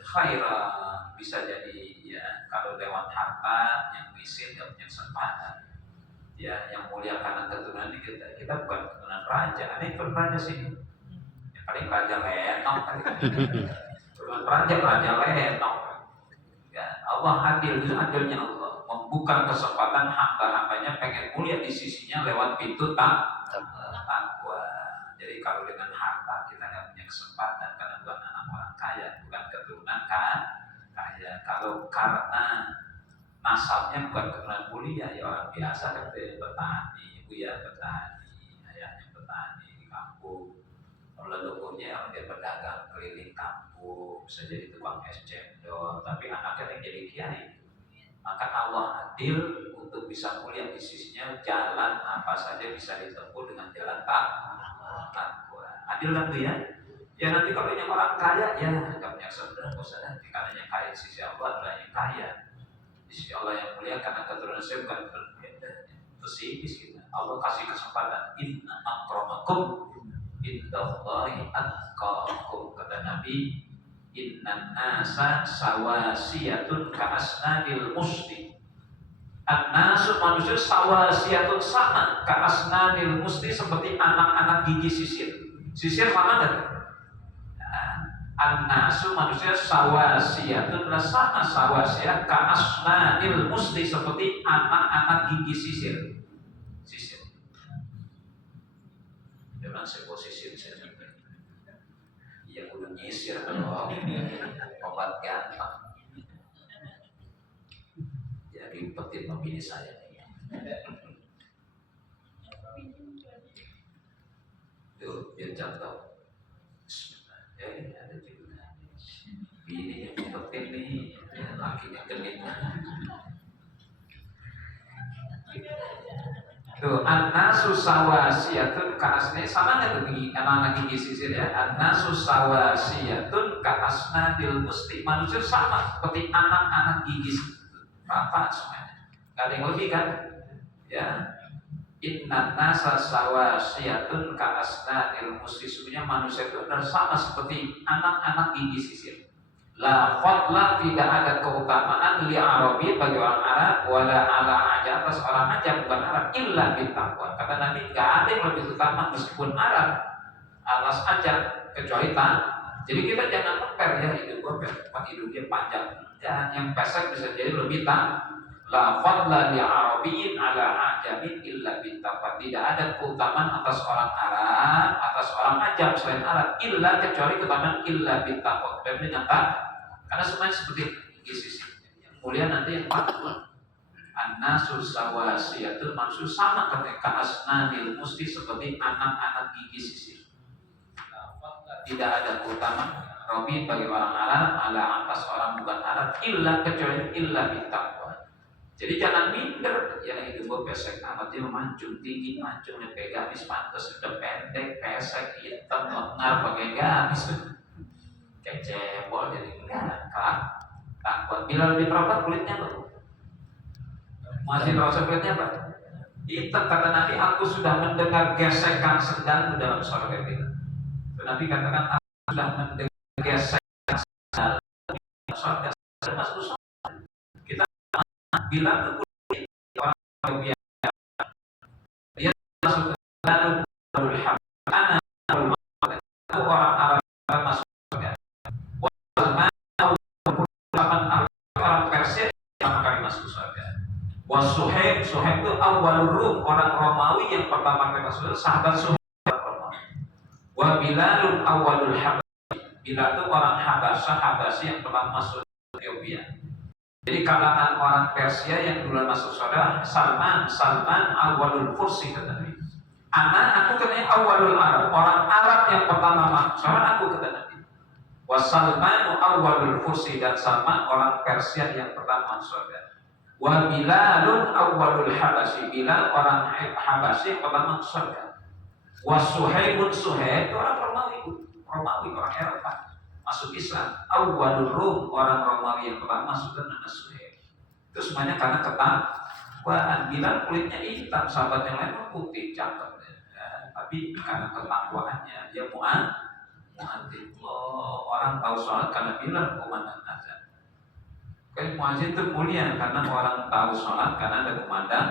khairat. Bisa jadi ya kalau lewat harta yang miskin nggak punya kesempatan. Ya yang mulia karena keturunan kita bukan keturunan raja. Ada yang keturunan raja sih. Yang paling raja lenong. Keturunan raja lenong. Ya Allah adil, itu adilnya Allah. bukan kesempatan hamba-hambanya pengen mulia di sisinya lewat pintu takwa. Jadi kalau dengan harta kita nggak punya kesempatan karena bukan anak orang kaya, bukan keturunan kaya. Kalau karena nasabnya bukan keturunan mulia, ya orang biasa kan petani, ibu ya petani, ayahnya petani di kampung, leluhurnya dia pedagang keliling kampung, bisa jadi tukang es cendol, tapi anaknya yang jadi kiai. Maka Allah adil untuk bisa mulia di sisinya, jalan apa saja bisa ditempuh dengan jalan takwa. Adil kan tuh ya? Ya nanti kalau yang orang kaya ya nggak punya saudara, saudara. Karena yang kaya di sisi Allah adalah yang kaya. Di sisi Allah yang mulia karena keturunan saya bukan berbeda. Terus kita. Allah kasih kesempatan. Inna akramakum indallahi atqakum, kata Nabi. Innan nasa sawasiyatun ka'asnadil musti. An-nasu manusia sawasiyatun sama ka'asnadil musti, seperti anak-anak gigi sisir. Sisir sama kan? An-nasu manusia sawasiyatun sama sawasiyat ka'asnadil musti, seperti anak-anak gigi sisir. Sisir. Jangan sebuah sisir saya. Yang udah nyisir kalau obat ganteng. Jadi petin memilih saya. Tuh, dia contoh. Ada juga. Bini yang petin nih, lakinya genit. Tuh, an-nasu sawasiyatun ka'asni, sama nggak tuh anak-anak gigi sisir ya? An-nasu sawasiyatun ka'asnadil musti. Manusia sama seperti anak-anak gigi rata semuanya. Nggak ada yang lebih kan? Ya. Innan nasa sawasiyatun ka'asnadil musti. Sebenarnya manusia itu adalah sama seperti anak-anak gigi sisir. La fadla, tidak ada keutamaan li Arabi bagi orang Arab, wala ala aja atas orang aja bukan Arab, illa bitaqwa. Kata Nabi, nggak ada yang lebih utama meskipun Arab atas aja kecuali Jadi kita jangan memper ya, hidup gua hidup dia panjang. Dan yang pesek bisa jadi lebih la fadla li Arabiyyin ala ajamin illa bitaqwa. Tidak ada keutamaan atas orang Arab atas orang ajam selain Arab, illa kecuali keutamaan illa bitaqwa. Dengan karena semuanya seperti gigi yang mulia nanti yang takwa. An-nasu sawasiyatun, manusia sama ketika asnanil musti, seperti anak-anak gigi sisir. Tidak ada keutamaan Robi bagi orang Arab ala atas orang bukan Arab, illa kecuali illa bitaqwa. Jadi jangan minder, ya itu gue pesek amat, dia mancung tinggi, mancungnya pegang habis, pantas udah pendek, pesek, hitam, lengar, pakai gamis, kayak cebol, jadi enggak takut. Bila lebih terobat kulitnya apa? Masih terasa kulitnya apa? Hitam. Kata Nabi, aku sudah mendengar gesekan sendal dalam surga kita. Nabi katakan, aku sudah mendengar gesekan sendal dalam surga. Masuk surga. Kita bilang ke kulit orang biasa, dia masuk ke dalam orang Arab masuk surga. Orang Persia pertama kali masuk surga. Suhaib itu awalur Rum, orang Romawi yang pertama kali masuk surga, sahabat Suhaib orang Romawi. Wa Bilalun awalul Habashi, Bilal itu orang Habasyi yang pertama masuk Ethiopia. Jadi kalangan orang Persia yang duluan masuk surga, Salman awalul Fursi, kata Nabi. Aku katanya awalul Arab, orang Arab yang pertama masuk surga, aku kata Nabi. Wa Salmanu awwalul Fursi, dan Salman orang Persia yang pertama surga. Wa Bilalun awwalul Habasyi, Bilal orang Habasyi yang pertama surga. Wa Suhaibun, Suhaib itu orang Romawi orang Eropa masuk Islam. Awwalur Rum, orang Romawi yang pertama masuk ke nama Suhaib. Itu semuanya karena ketakwaan. Bilal kulitnya hitam, sahabat yang lain putih, cakep ya. Tapi karena ketakwaannya dia mu'adzin. Orang tahu sholat karena bilang komandan azan. Kayak muadzin itu mulia karena orang tahu sholat karena ada komandan.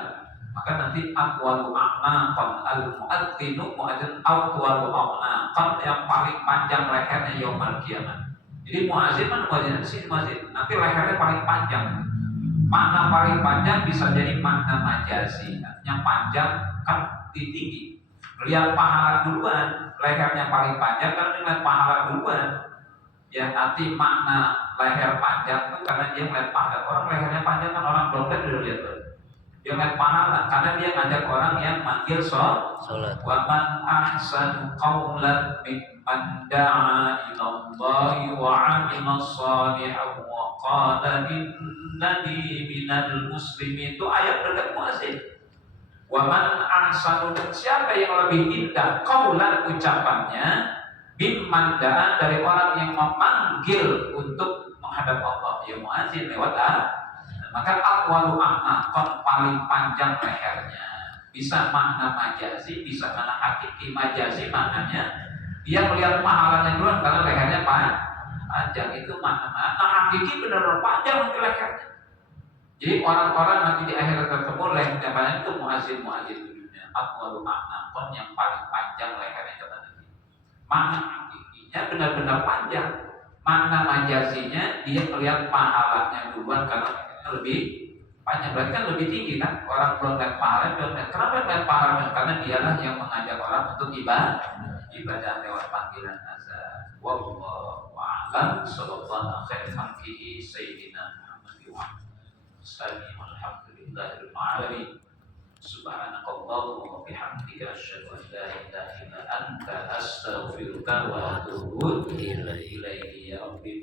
Maka nanti aqwalu a'naqan al-mu'adzinu muadzin aqwalu a'naqan, yang paling panjang lehernya yaumul kiamat. Jadi muadzin kan muadzin di sini muadzin. Nanti lehernya paling panjang. Makna paling panjang bisa jadi makna majazi, artinya panjang kan tinggi. Lihat pahala duluan, lehernya paling panjang karena dia lihat pahala duluan. Ya arti makna leher panjang itu karena dia melihat pahala. Orang lehernya panjang kan orang dompet udah lihat tuh. Dia melihat pahala karena dia ngajak orang yang manggil sholat. Wa man ahsanu qawlan mimman da'a ila Allahi wa 'amila shalihan wa qala innani minal muslimin. Itu ayat dekat muazzin. Wa man ahsanu, siapa yang lebih indah qawlan ucapannya mimman da'a, dari orang yang memanggil untuk menghadap Allah, ya muazzin lewat maka aqwalu a'naqan, paling panjang lehernya. Bisa makna majazi, bisa makna hakiki. Majazi maknanya dia melihat pahalanya duluan karena lehernya panjang, itu makna. Hakiki benar-benar panjang untuk lehernya. Jadi orang-orang nanti di akhirat ketemu lehernya panjang itu muazzin di dunia. Aqwalu a'naqan, yang paling panjang lehernya kata Nabi. Makna hakikinya benar-benar panjang. Makna majazinya dia melihat pahalanya duluan karena lebih panjang, berarti kan lebih tinggi kan. Orang belum lihat pahala, belum lihat. Kenapa lihat pahala? Karena dialah yang mengajak orang untuk ibadah lewat panggilan azan. Wallahu a'lam. Sallallahu alaihi wasallam sayyidina Muhammad wa sallam. Alhamdulillahil alamin. Subhanakallahumma wa bihamdika asyhadu an la ilaha illa anta astaghfiruka wa atubu ilaika ya rabbi.